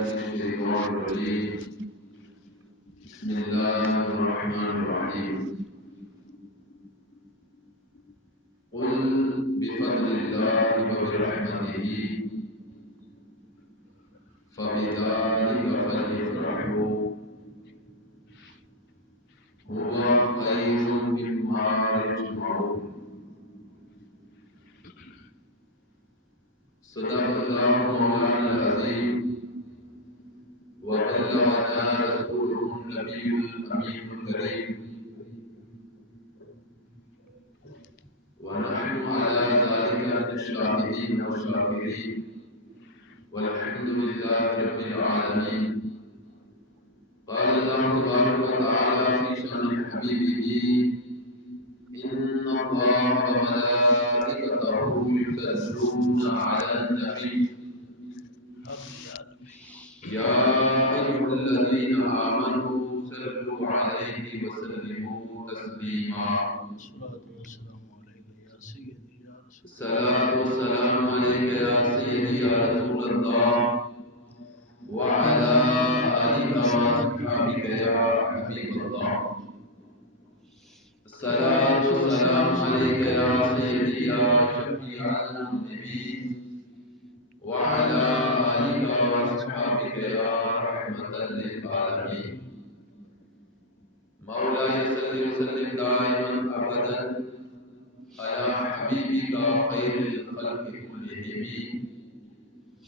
الشيطان الرجيم بسم الله الرحمن الرحيم قل بفضل الله وبرحمته فبذلك فليفرحوا هو خير مما يجمعون صدق الله مولانا العظيم وبلغنا رسوله النبي الأمين الكريم ونحن على ذلك من الشاهدين والشاكرين والحمد لله رب العالمين. قال الله تبارك وتعالى في شأن حبيبه إن الله وملائكته يصلون على النبي يا أيها الذين آمنوا صلوا عليه وسلموا تسليما. الصلاة والسلام عليك يا سيدي يا رسول الله وعلى آلك وأصحابك يا حبيب الله. الصلاة والسلام عليك يا سيدي يا شفيع المذنبين وعلى آلك وأصحابك يا رحمة للعالمين. مولاي صل وسلم دائما أبدا على حبيبك خير الخلق كلهم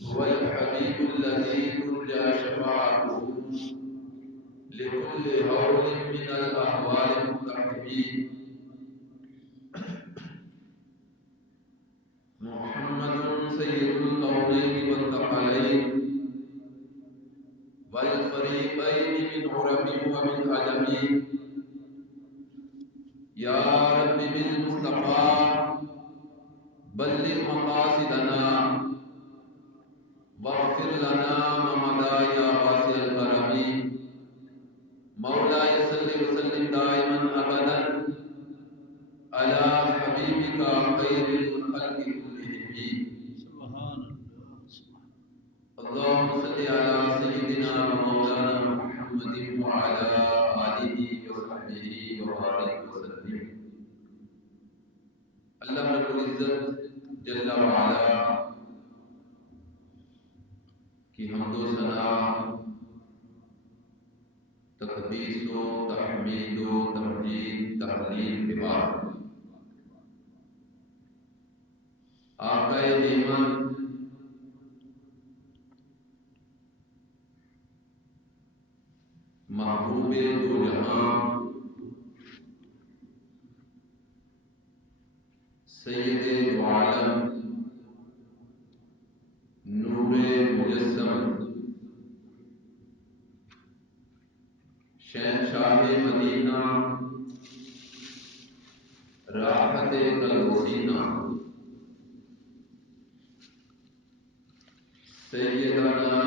هو الحبيب الذي ترجى شفاعته لكل هول من الأهوال المقتحمين. محمد سيد الكونين والثقلين والفريقين من عرب ومن عجم. يا رب بالمصطفى بلغ مقاصدنا واغفر لنا ما مضى يا واسع الكرم. مولاي صل وسلم دائما ابدا على حبيبك خير الخلق كلهم. سبحان الله. اللهم صل على سيدنا ومولانا محمد وعلى آله وصحبه وبارك وسلم. اللہ رب العزت جل وعلا کی حمد و ثنا، تقدیس و تحمید و تمجید تحلیل کے بعد آقا نعمت محبوب دو جہاں سید دو عالم نور مجسم شہنشاہ مدینہ راحت قلب و سینہ سیدنا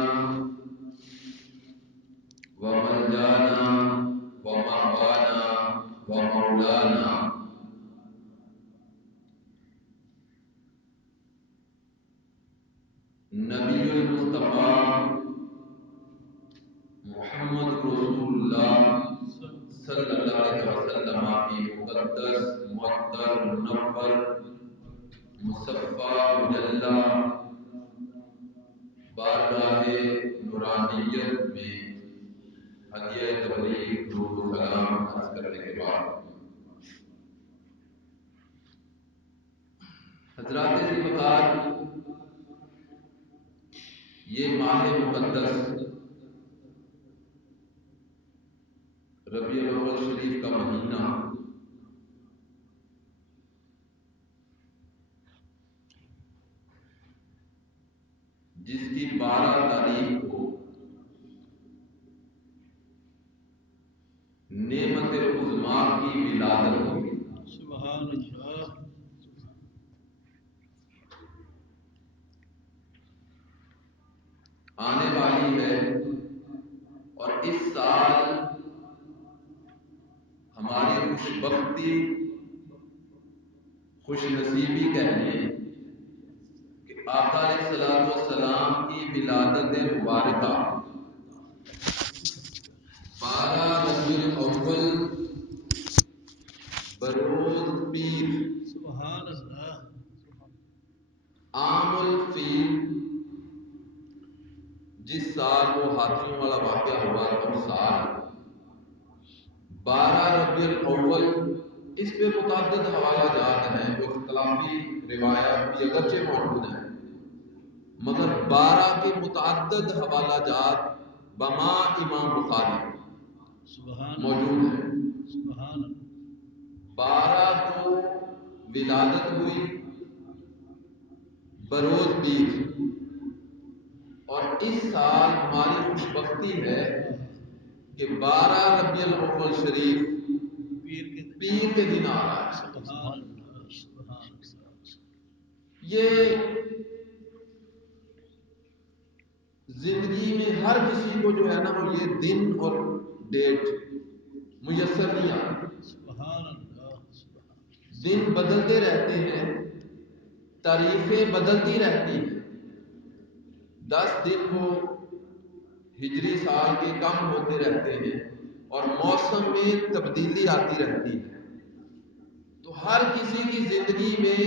ومنجانا ومحوانا ومولانا نبی المصطفیٰ محمد رسول اللہ صلی اللہ علیہ وسلم کی مقدس معطر منور مصفى مجلہ بارگاہ نورانیت میں ہدیہ تبلیغ درود و سلام عرض کرنے کے بعد حضرات ذوالفقار، یہ ماہ مقدس ربیع الاول شریف کا مہینہ جس کی 12 تاریخ کو نعمت عظمیٰ کی ولادت ہوئی. سبحان اللہ. آنے والی ہے اور اس سال ہماری خوش بختی خوش نصیبی کہنے کہ آقا علیہ السلام کی ولادت مبارکہ 12 ربیع الاول بروز پیر سبحان اللہ عام الفیل، جس سال وہ ہاتھیوں والا واقعہ ہوا اس سال 12 ربیع الاول، اس پہ متعدد حوالہ جات ہیں، جو اختلافی روایات بھی اگرچہ موجود ہیں، مگر 12 کے متعدد حوالہ جات بما امام بخاری موجود ہیں۔ سبحان 12 کو ولادت ہوئی بروز پیر، اور اس سال ہماری خوش بختی ہے کہ 12 ربیع الاول شریف پیر کے دن آ رہا ہے۔ سبحان سبحان یہ زندگی میں ہر کسی کو جو ہے نا وہ یہ دن اور ڈیٹ میسر نہیں آتی۔ سبحان اللہ دن بدلتے رہتے ہیں، تاریخیں بدلتی رہتی ہیں، 10 دن وہ ہجری سال کے کم ہوتے رہتے ہیں اور موسم میں تبدیلی آتی رہتی ہے۔ تو ہر کسی کی زندگی میں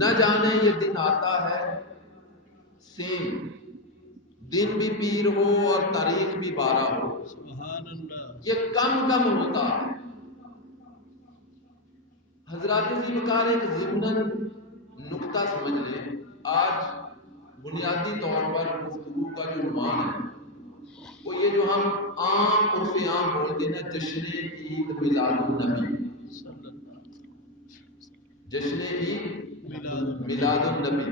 نہ جانے یہ دن آتا ہے سیم، دن بھی پیر ہو اور تاریخ بھی 12 ہو، سبحان اللہ یہ کم ہوتا ہے۔ حضرات ذی بکار ایک ضمناً نقطہ سمجھ لیں، آج بنیادی طور پر گفتگو کا جو عنوان ہے وہ یہ جو ہم عام عرف عام بولتے ہیں نا، جشن عید میلاد النبی، جشن عید میلاد النبی۔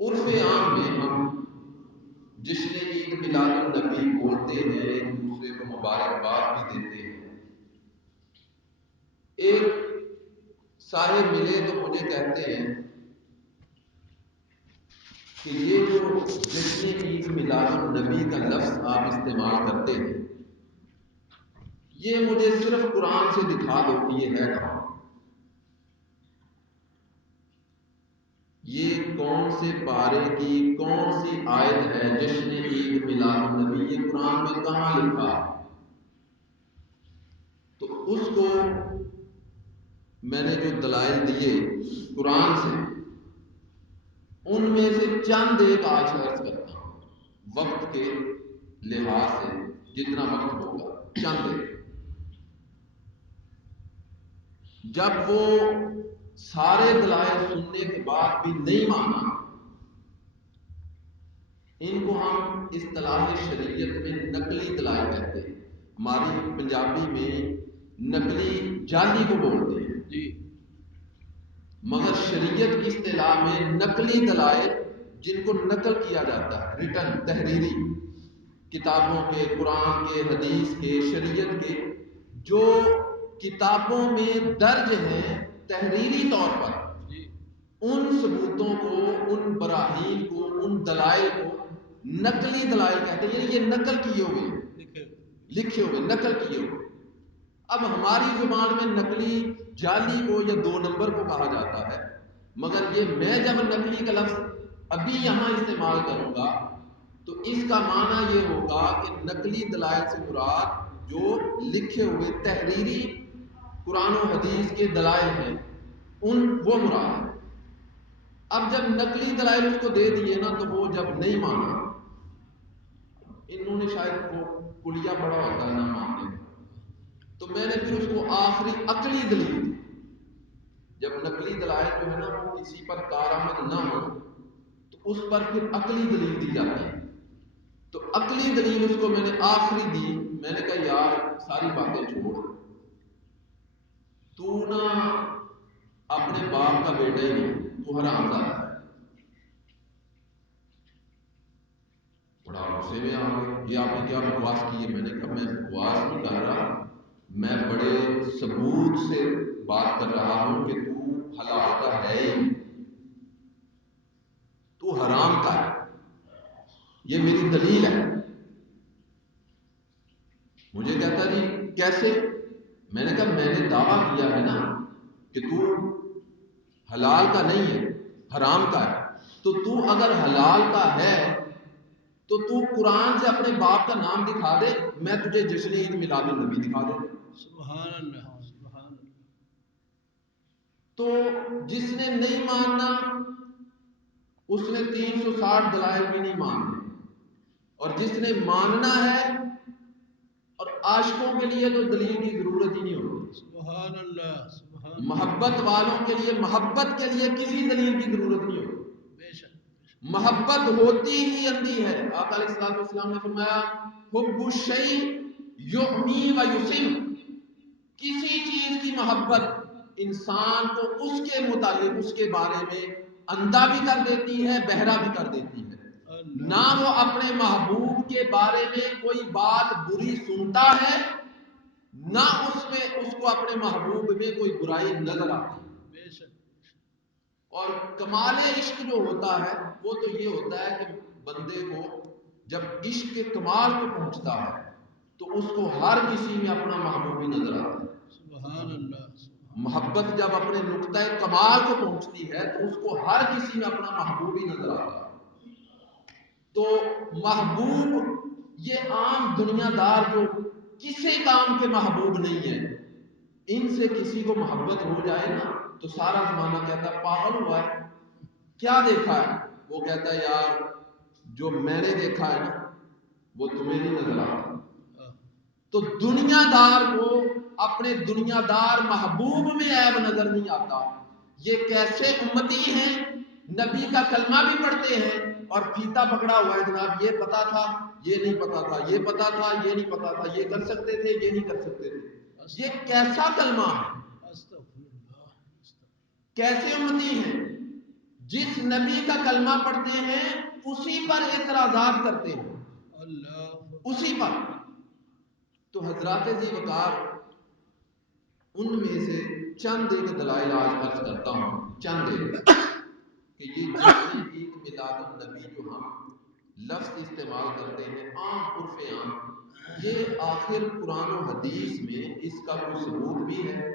عرف عام میں ہم جشن عید میلاد النبی بولتے ہیں، ایک دوسرے کو مبارکباد بھی دیتے ہیں۔ ایک صاحب ملے تو مجھے کہتے ہیں کہ یہ جو جشن عید میلاد النبی کا لفظ آپ استعمال کرتے ہیں، یہ مجھے صرف قرآن سے دکھا دو کہ یہ ہے کہاں، یہ کون سے پارے کی کون سی آیت ہے جشن عید میلاد النبی، یہ قرآن میں کہاں لکھا؟ تو اس کو میں نے جو دلائل دیے قرآن سے، ان میں سے چند ایک آج عرض کرتا ہوں، وقت کے لحاظ سے جتنا وقت ہوگا چند ایک۔ جب وہ سارے دلائل سننے کے بعد بھی نہیں مانا، ان کو ہم اصطلاح شریعت میں نقلی دلائل کہتے ہیں، ہماری پنجابی میں نقلی جعلی کو بولتے ہیں جی، مگر شریعت کی اصطلاح میں نقلی دلائل جن کو نقل کیا جاتا ہے، ریٹن تحریری کتابوں کے، قرآن کے، حدیث کے، شریعت کے، جو کتابوں میں درج ہیں تحریری طور پر، ان ثبوتوں کو، ان براہین کو، ان دلائل کو نقلی دلائل کہتے ہیں، یعنی یہ نقل کیے ہوئے، لکھے ہوئے، نقل کیے ہوئے۔ اب ہماری زبان میں نقلی جعلی کو یا 2 نمبر کو کہا جاتا ہے، مگر یہ میں جب نقلی کا لفظ ابھی یہاں استعمال کروں گا تو اس کا معنی یہ ہوگا کہ نقلی دلائل سے مراد جو لکھے ہوئے تحریری قرآن و حدیث کے دلائل ہیں وہ مراد ہے۔ اب جب نقلی دلائل اس کو دے دیے نا تو وہ جب نہیں مانا، انہوں نے شاید وہ کلیا پڑا ہوتا ہے نہ ماننے کا، تو میں نے پھر اس کو آخری عقلی دلیل دی۔ جب نقلی دلائل جو ہے نا وہ کسی پر کارآمد نہ ہو تو اس پر پھر عقلی دلیل دی جاتی ہے، تو عقلی دلیل اس کو میں نے آخری دی۔ میں نے کہا یار ساری باتیں چھوڑ، تو نہ اپنے باپ کا بیٹا ہی نہیں، تو حرامزادہ ہے۔ بڑا غصے میں آ گئے، یہ آپ نے کیا بکواس کی ہے؟ میں نے کہا میں بکواس نہیں کر رہا، میں بڑے ثبوت سے بات کر رہا ہوں کہ تو حلال کا ہے ہی، تو حرام کا ہے، یہ میری دلیل ہے۔ مجھے کہتا جی کیسے؟ میں نے کہا میں نے دعویٰ کیا ہے نا کہ تو حلال کا نہیں ہے، حرام کا ہے، تو اگر حلال کا ہے تو قرآن سے اپنے باپ کا نام دکھا دے، میں تجھے جشن عید میلاد النبی دکھا دے۔ سبحان اللہ، سبحان اللہ۔ تو جس نے نہیں ماننا اس نے 360 دلائل بھی نہیں ماننے، اور جس نے ماننا ہے، اور عاشقوں کے لیے تو دلیل کی ضرورت ہی نہیں ہوتی، سبحان اللہ، سبحان اللہ۔ محبت والوں کے لیے محبت کے لیے کسی دلیل کی ضرورت نہیں ہوتی، بے شک، محبت ہوتی ہی اندھی ہے۔ آقا علیہ الصلوۃ والسلام نے فرمایا حب الشیء یعمی و یسم، کسی چیز کی محبت انسان کو اس کے متعلق، اس کے بارے میں اندھا بھی کر دیتی ہے، بہرا بھی کر دیتی ہے۔ نہ وہ اپنے محبوب کے بارے میں کوئی بات بری سنتا ہے، نہ اس کو اپنے محبوب میں کوئی برائی نظر آتی ہے۔ بے شک۔ اور کمال عشق جو ہوتا ہے وہ تو یہ ہوتا ہے کہ بندے کو جب عشق کے کمال کو پہنچتا ہے تو اس کو ہر کسی میں اپنا محبوب ہی نظر آتا ہے۔ سبحان اللہ۔ محبت جب اپنے نقطۂ کمال کو پہنچتی ہے تو اس کو ہر کسی میں اپنا محبوب ہی نظر آتا ہے۔ تو محبوب یہ عام دنیا دار جو کسی کام کے محبوب نہیں ہے، ان سے کسی کو محبت ہو جائے نا تو سارا زمانہ کہتا ہے پاگل ہوا ہے، کیا دیکھا ہے؟ وہ کہتا ہے یار جو میں نے دیکھا ہے نا وہ تمہیں نہیں نظر آتا۔ تو دنیا دار کو اپنے دنیا دار محبوب میں عیب نظر نہیں آتا۔ یہ کیسے امتی ہیں، نبی کا کلمہ بھی پڑھتے ہیں اور فیتا پکڑا ہوا ہے، جناب یہ پتا تھا، یہ نہیں پتا تھا، یہ پتا تھا، یہ نہیں پتا تھا، یہ کر سکتے تھے، یہ نہیں کر سکتے تھے۔ یہ کیسا کلمہ ہے؟ کیسے امتی ہیں؟ جس نبی کا کلمہ پڑھتے ہیں اسی پر اعتراضات کرتے ہیں، اسی پر۔ تو حضرات ذی وقار ان میں سے چند ایک دلائل آج عرض کرتا ہوں، چند ایک، کہ یہ جشن عید میلاد النبی جو ہم لفظ استعمال کرتے ہیں عام عرف عام، یہ آخر قرآن و حدیث میں اس کا کوئی ثبوت بھی ہے؟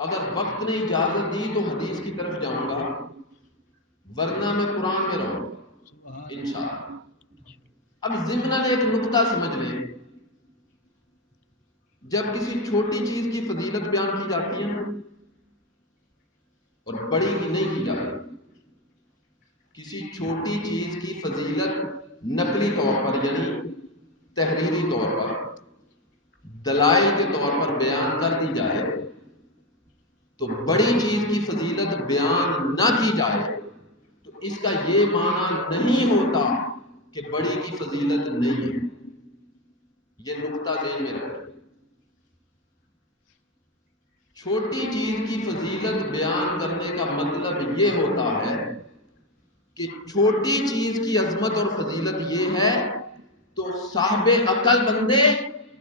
اگر وقت نے اجازت دی تو حدیث کی طرف جاؤں گا، ورنہ میں قرآن میں رہوں گا انشاءاللہ۔ اب ضمناً ایک نقطہ سمجھ لیں، جب کسی چھوٹی چیز کی فضیلت بیان کی جاتی ہے اور بڑی کی نہیں کی جاتی، کسی چھوٹی چیز کی فضیلت نقلی طور پر یعنی تحریری طور پر دلائل کے طور پر بیان کر دی جائے، تو بڑی چیز کی فضیلت بیان نہ کی جائے تو اس کا یہ معنی نہیں ہوتا کہ بڑی کی فضیلت نہیں ہے۔ یہ نقطہ ذہن میں رکھیں۔ چھوٹی چیز کی فضیلت بیان کرنے کا مطلب یہ ہوتا ہے کہ چھوٹی چیز کی عظمت اور فضیلت یہ ہے تو صاحب عقل بندے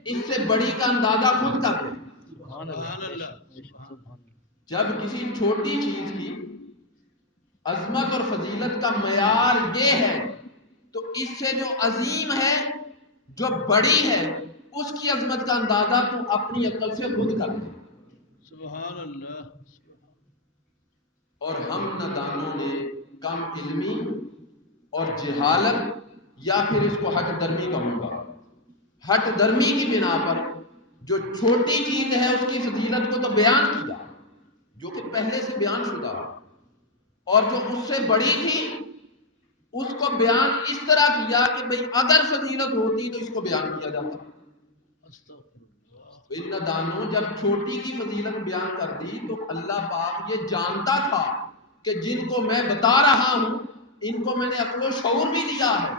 اس سے بڑی کا اندازہ خود کر لیں۔ جب کسی چھوٹی چیز کی عظمت اور فضیلت کا معیار یہ ہے تو اس سے جو عظیم ہے، جو بڑی ہے، اس کی عظمت کا اندازہ تو اپنی عقل سے خود کر لیں۔ سبحان اللہ۔ اور ہم نادانوں نے کم علمی اور جہالت، یا پھر اس کو ہٹ درمی کہوں گا، ہٹ درمی کی بنا پر جو چھوٹی چیز ہے اس کی فضیلت کو تو بیان کیا جو کہ پہلے سے بیان شدہ، اور جو اس سے بڑی تھی اس کو بیان اس طرح کیا کہ بھئی اگر فضیلت ہوتی تو اس کو بیان کیا جاتا۔ ان نادانوں جب چھوٹی کی فضیلت بیان کر دی تو اللہ پاک یہ جانتا تھا کہ جن کو میں بتا رہا ہوں ان کو میں نے عقل و شعور بھی دیا ہے،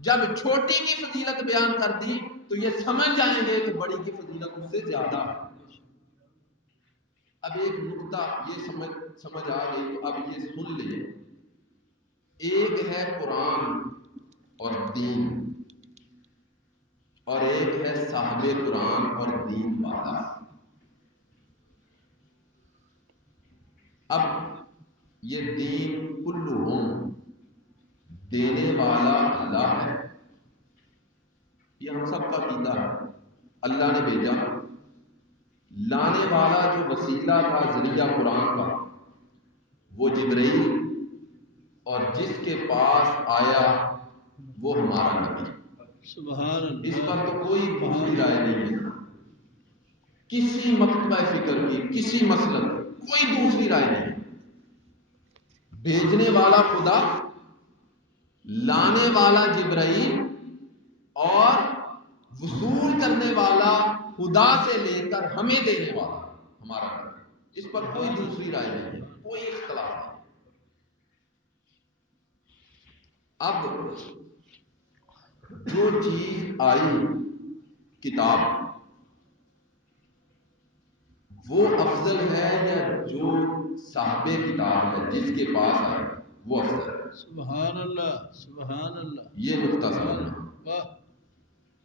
جب چھوٹی کی فضیلت بیان کر دی تو یہ سمجھ جائیں گے کہ بڑی کی فضیلت اس سے زیادہ ہے۔ اب ایک نقطہ یہ سمجھ آ گئی تو اب یہ سن لیں، ایک ہے قرآن اور دین، اور ایک ہے صاحب قرآن اور دین والا۔ اب یہ دین کلہم، دینے والا اللہ ہے، یہ ہم سب کا عقیدہ ہے۔ اللہ نے بھیجا، لانے والا جو وسیلہ تھا ذریعہ قرآن کا وہ جبرائیل، اور جس کے پاس آیا وہ ہمارا نبی۔ سبحان اللہ، اس پر تو کوئی دوسری رائے نہیں ہے، کسی مکتبہ فکر کی، کسی مسلک کی کوئی دوسری رائے نہیں۔ بھیجنے والا خدا، لانے والا جبرائیل، اور وصول کرنے والا خدا سے لے کر ہمیں دینے والا ہمارا نبی۔ اس پر کوئی دوسری رائے نہیں ہے، کوئی اختلاف نہیں۔ اب جو چیز آئی کتاب، وہ افضل ہے یا جو صاحب کتاب ہے جس کے پاس آئے وہ افضل ہے؟ سبحان اللہ، سبحان اللہ، یہ نقطہ سمجھنا۔ واہ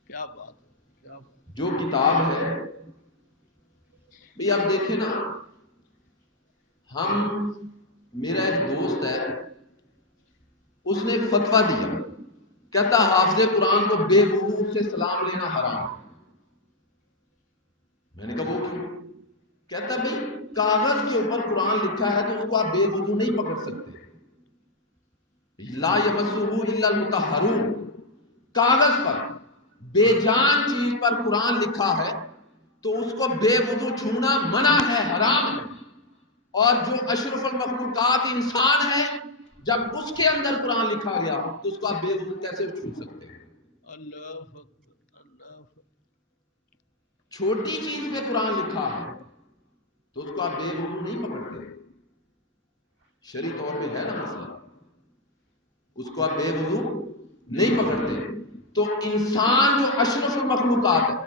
کیا بات ہے، کیا بات۔ جو کتاب ہے بھئی، آپ دیکھیں نا، میرا ایک دوست ہے، اس نے ایک فتویٰ دیا، کہتا حافظ قرآن کو بے وضو سے سلام لینا حرام ہے۔ میں نے کہا وہ کیوں؟ کہتا بھئی کاغذ کے اوپر قرآن لکھا ہے تو اس کو آپ بے وضو نہیں پکڑ سکتے، لا یمسہ الا المطہرون، کاغذ پر بے جان چیز پر قرآن لکھا ہے تو اس کو بے وضو چھونا منع ہے، حرام ہے۔ اور جو اشرف المخلوقات انسان ہے، جب اس کے اندر قرآن لکھا گیا تو اس کو آپ بے وضو کیسے چھو سکتے ہیں؟ اللہ اکبر، اللہ اکبر۔ چھوٹی چیز پہ قرآن لکھا ہے تو اس کو آپ بے وضو نہیں پکڑتے، شرعی طور پہ ہے نا مسئلہ، اس کو آپ بے وضو نہیں پکڑتے۔ تو انسان جو اشرف المخلوقات ہے،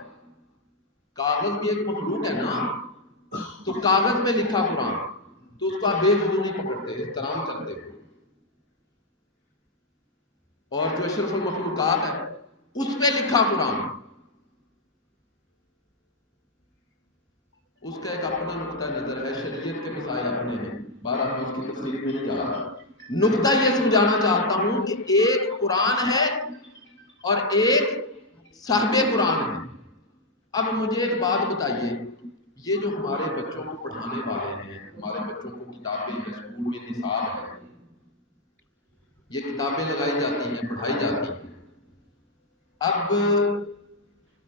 کاغذ بھی ایک مخلوق ہے نا، تو کاغذ پہ لکھا قرآن تو اس کو آپ بے وضو نہیں پکڑتے، احترام کرتے ہو۔ اور جو اشرف المخلوقات ہے اس پہ لکھا قرآن، اس کا ایک اپنا نقطہ نظر ہے، شریعت کے مسائل اپنے ہیں، بہرحال میں اس کی تفصیل میں نہیں جا رہا۔ نقطہ یہ سمجھانا چاہتا ہوں کہ ایک قرآن ہے اور ایک صاحب قرآن ہے۔ اب مجھے ایک بات بتائیے، یہ جو ہمارے بچوں کو پڑھانے والے ہیں، ہمارے بچوں کو کتابیں ہیں، اسکول میں نصاب ہے، یہ کتابیں لگائی جاتی ہیں، پڑھائی جاتی ہیں۔ اب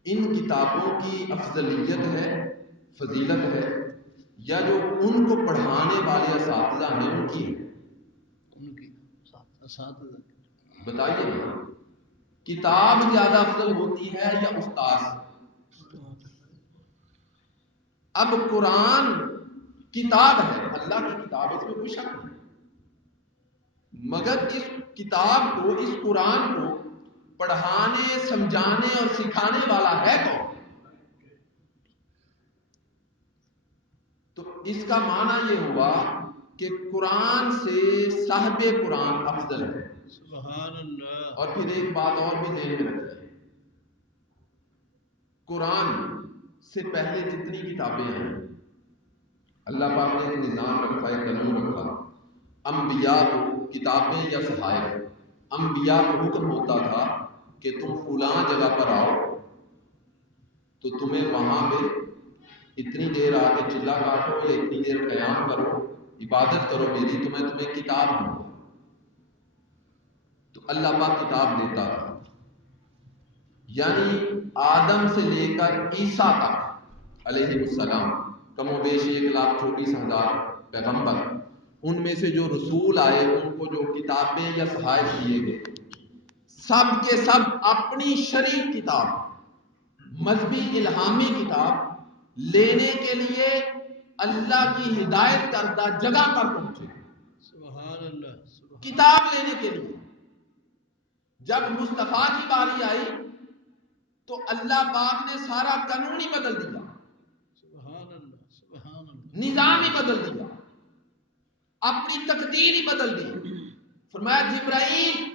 ان کتابوں کی افضلیت ہے، فضیلت ہے، یا جو ان کو پڑھانے والے اساتذہ ہیں ان کی ہے؟ ان کی اساتذہ، بتائیے نا، کتاب زیادہ افضل ہوتی ہے یا استاذ؟ اب قرآن کتاب ہے، اللہ کی کتاب، اس میں کوئی شک نہیں، مگر اس کتاب کو، اس قرآن کو پڑھانے، سمجھانے اور سکھانے والا ہے کون؟ تو اس کا معنی یہ ہوا کہ قرآن سے صاحب قرآن افضل ہے۔ سبحان اللہ۔ اور پھر ایک بات اور بھی ذہن میں رکھیے، قرآن سے پہلے جتنی کتابیں ہیں، اللہ پاک نے ایک نظام رکھا، ایک قانون رکھا، انبیاء کو کتابیں یا صحائف، انبیاء کو حکم ہوتا تھا کہ تم فلاں جگہ پر آؤ تو تمہیں وہاں پہ اتنی دیر آ کے چلا کاٹو یا اتنی دیر قیام کرو، عبادت کرو میری، تو میں تمہیں کتاب دوں گا۔ تو اللہ پاک کتاب دیتا تھا، یعنی آدم سے لے کر عیسیٰ تک علیہ السلام، کم و بیش 1,24,000 پیغمبر، ان میں سے جو رسول آئے ان کو جو کتابیں یا صحائف دیے گئے، سب کے سب اپنی شرعی کتاب، مذہبی الہامی کتاب لینے کے لیے اللہ کی ہدایت کردہ جگہ پر پہنچے، سبحان اللہ، کتاب لینے کے لیے۔ جب مصطفیٰ کی باری آئی تو اللہ پاک نے سارا قانون ہی بدل دیا، سبحان اللہ، سبحان اللہ، نظام ہی بدل دیا، اپنی تقدیر ہی بدل دی۔ فرمایا جبرائیل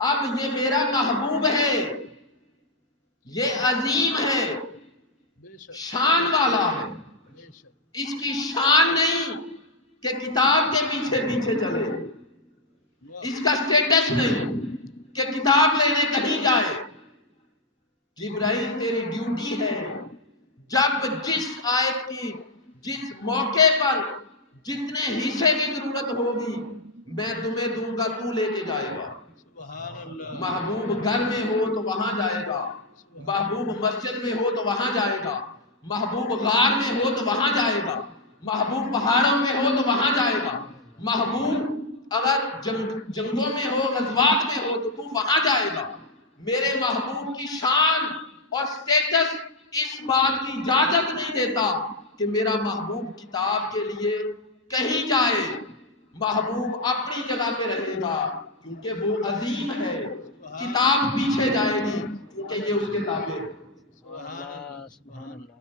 اب یہ میرا محبوب ہے، یہ عظیم ہے، بے شک، شان والا ہے، بے شک، اس کی شان نہیں کہ کتاب کے پیچھے پیچھے چلے، اس کا سٹیٹس نہیں کہ کتاب لینے کہیں جائے۔ جبرائیل تیری ڈیوٹی ہے جب جس آیت کی جس موقع پر جتنے حصے کی ضرورت ہوگی میں تمہیں دوں گا، تو لے کے جائے گا۔ سبحان اللہ، محبوب گھر میں ہو تو وہاں جائے گا، محبوب مسجد میں ہو تو وہاں جائے گا، محبوب غار میں ہو تو وہاں جائے گا، محبوب پہاڑوں میں ہو تو وہاں جائے گا، محبوب اگر جنگوں میں ہو، غزوات میں ہو تو وہاں جائے گا۔ میرے محبوب کی شان اور سٹیٹس اس بات کی اجازت نہیں دیتا کہ میرا محبوب کتاب کے لیے کہیں جائے۔ محبوب اپنی جگہ پہ رہے گا کیونکہ وہ عظیم ہے، کتاب پیچھے جائے گی کیونکہ یہ اس کے تابع ہے۔ سبحان اللہ، سبحان اللہ،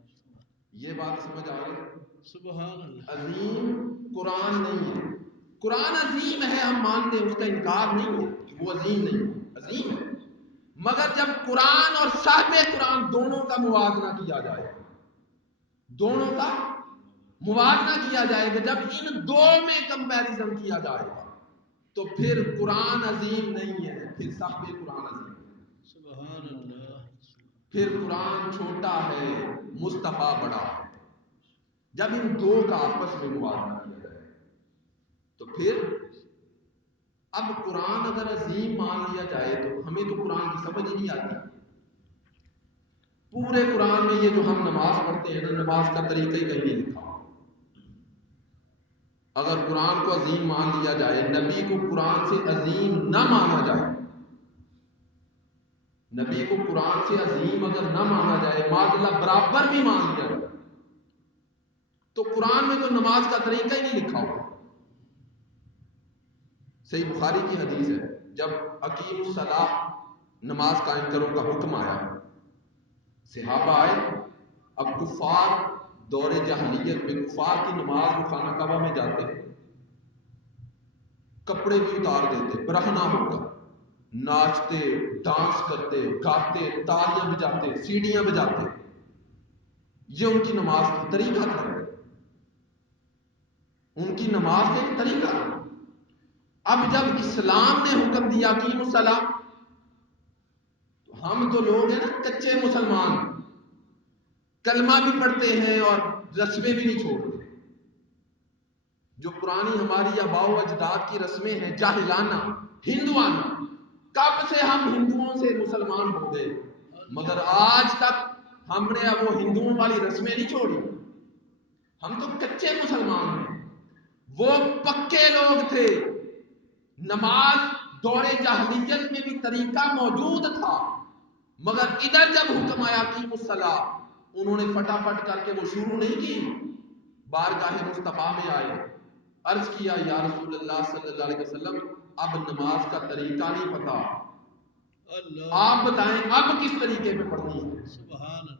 یہ بات سمجھ آ رہی؟ سبحان اللہ، عظیم قرآن نہیں ہے، قرآن عظیم ہے، ہم مانتے ہیں، اس کا انکار نہیں ہے کہ وہ عظیم نہیں ہے، عظیم ہے، مگر جب قرآن اور صاحب قرآن دونوں کا موازنہ کیا جائے، دونوں کا موازنہ کیا جائے گا، جب ان دو میں کمپیریزن کیا جائے گا تو پھر قرآن عظیم نہیں ہے، پھر صاحب قرآن عظیم ہے، سبحان اللہ، پھر قرآن چھوٹا ہے، مصطفیٰ بڑا ہے۔ جب ان دو کا آپس میں موازنہ کیا جائے تو پھر اب قرآن اگر عظیم مان لیا جائے تو ہمیں تو قرآن کی سمجھ ہی نہیں آتی۔ پورے قرآن میں یہ جو ہم نماز پڑھتے ہیں نا، نماز کا طریقہ ہی کہیں نہیں لکھا۔ اگر قرآن کو عظیم مان لیا جائے، نبی کو قرآن سے عظیم نہ مانا جائے، نبی کو قرآن سے عظیم اگر نہ مانا جائے، معاذ اللہ برابر بھی مان لیا جائے، تو قرآن میں تو نماز کا طریقہ ہی نہیں لکھا ہوا۔ صحیح بخاری کی حدیث ہے، جب اقیم الصلاۃ نماز قائم کرو کا حکم آیا، صحابہ آئے، اب کفار دور جاہلیت میں کفار کی نماز وہ خانہ کعبہ میں جاتے، کپڑے بھی اتار دیتے، برہنہ ہو کر ناچتے، ڈانس کرتے، گاتے، تالیاں بجاتے، سیڑیاں بجاتے، یہ ان کی نماز کا طریقہ تھا، ان کی نماز کا ایک طریقہ تھا۔ اب جب اسلام نے حکم دیا کہ الصلاۃ، ہم تو لوگ ہیں نا کچے مسلمان، کلمہ بھی پڑھتے ہیں اور رسمیں بھی نہیں چھوڑتے، جو پرانی ہماری آباء و اجداد کی رسمیں ہیں جاہلانہ ہندوانہ، کب سے ہم ہندوؤں سے مسلمان ہو گئے، مگر آج تک ہم نے اب وہ ہندوؤں والی رسمیں نہیں چھوڑی، ہم تو کچے مسلمان ہیں۔ وہ پکے لوگ تھے، نماز دور جاہلیت میں بھی طریقہ موجود تھا، مگر ادھر جب حکم آیا کہ الصلاۃ، انہوں نے فٹافٹ کر کے وہ شروع نہیں کی، بارگاہ مصطفیٰ میں آئے، عرض کیا یا رسول اللہ صلی اللہ علیہ وسلم اب نماز کا طریقہ نہیں پتا، آپ بتائیں اب کس طریقے پہ پڑھنی ہے۔ سبحان اللہ،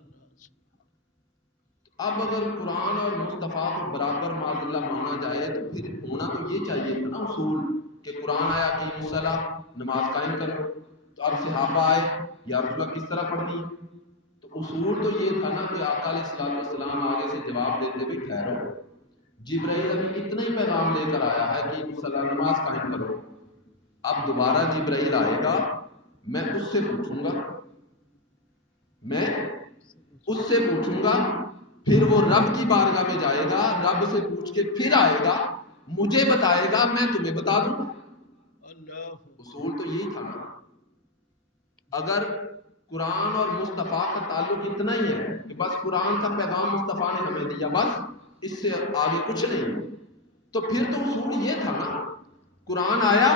اب اگر قرآن اور مصطفیٰ کو برابر معاذ اللہ مانا جائے تو پھر ہونا تو یہ چاہیے تھا نا اصول، کہ قرآن آیا کہ الصلاۃ نماز قائم کرو، تو اب صحابہ آئے یا رسول اللہ کس طرح پڑھنی ہے، تو اصول تو یہ تھا نا کہ آقا علیہ الصلوۃ والسلام آگے سے جواب دیتے بھی ٹھہرو، جبرائیل ابھی اتنا ہی پیغام لے کر آیا ہے کہ الصلاۃ نماز قائم کرو، اب دوبارہ جبرائیل آئے گا، میں اس سے پوچھوں گا، میں اس سے پوچھوں گا، پھر وہ رب کی بارگاہ میں جائے گا، رب سے پوچھ کے پھر آئے گا، مجھے بتائے گا، میں تمہیں بتا دوں گا۔ اصول تو یہی تھا نا۔ اگر قرآن اور مصطفیٰ کا تعلق اتنا ہی ہے کہ بس قرآن کا پیغام مصطفیٰ نے ہمیں دیا، بس اس سے آگے کچھ نہیں، تو پھر تو اصول یہ تھا نا، قرآن آیا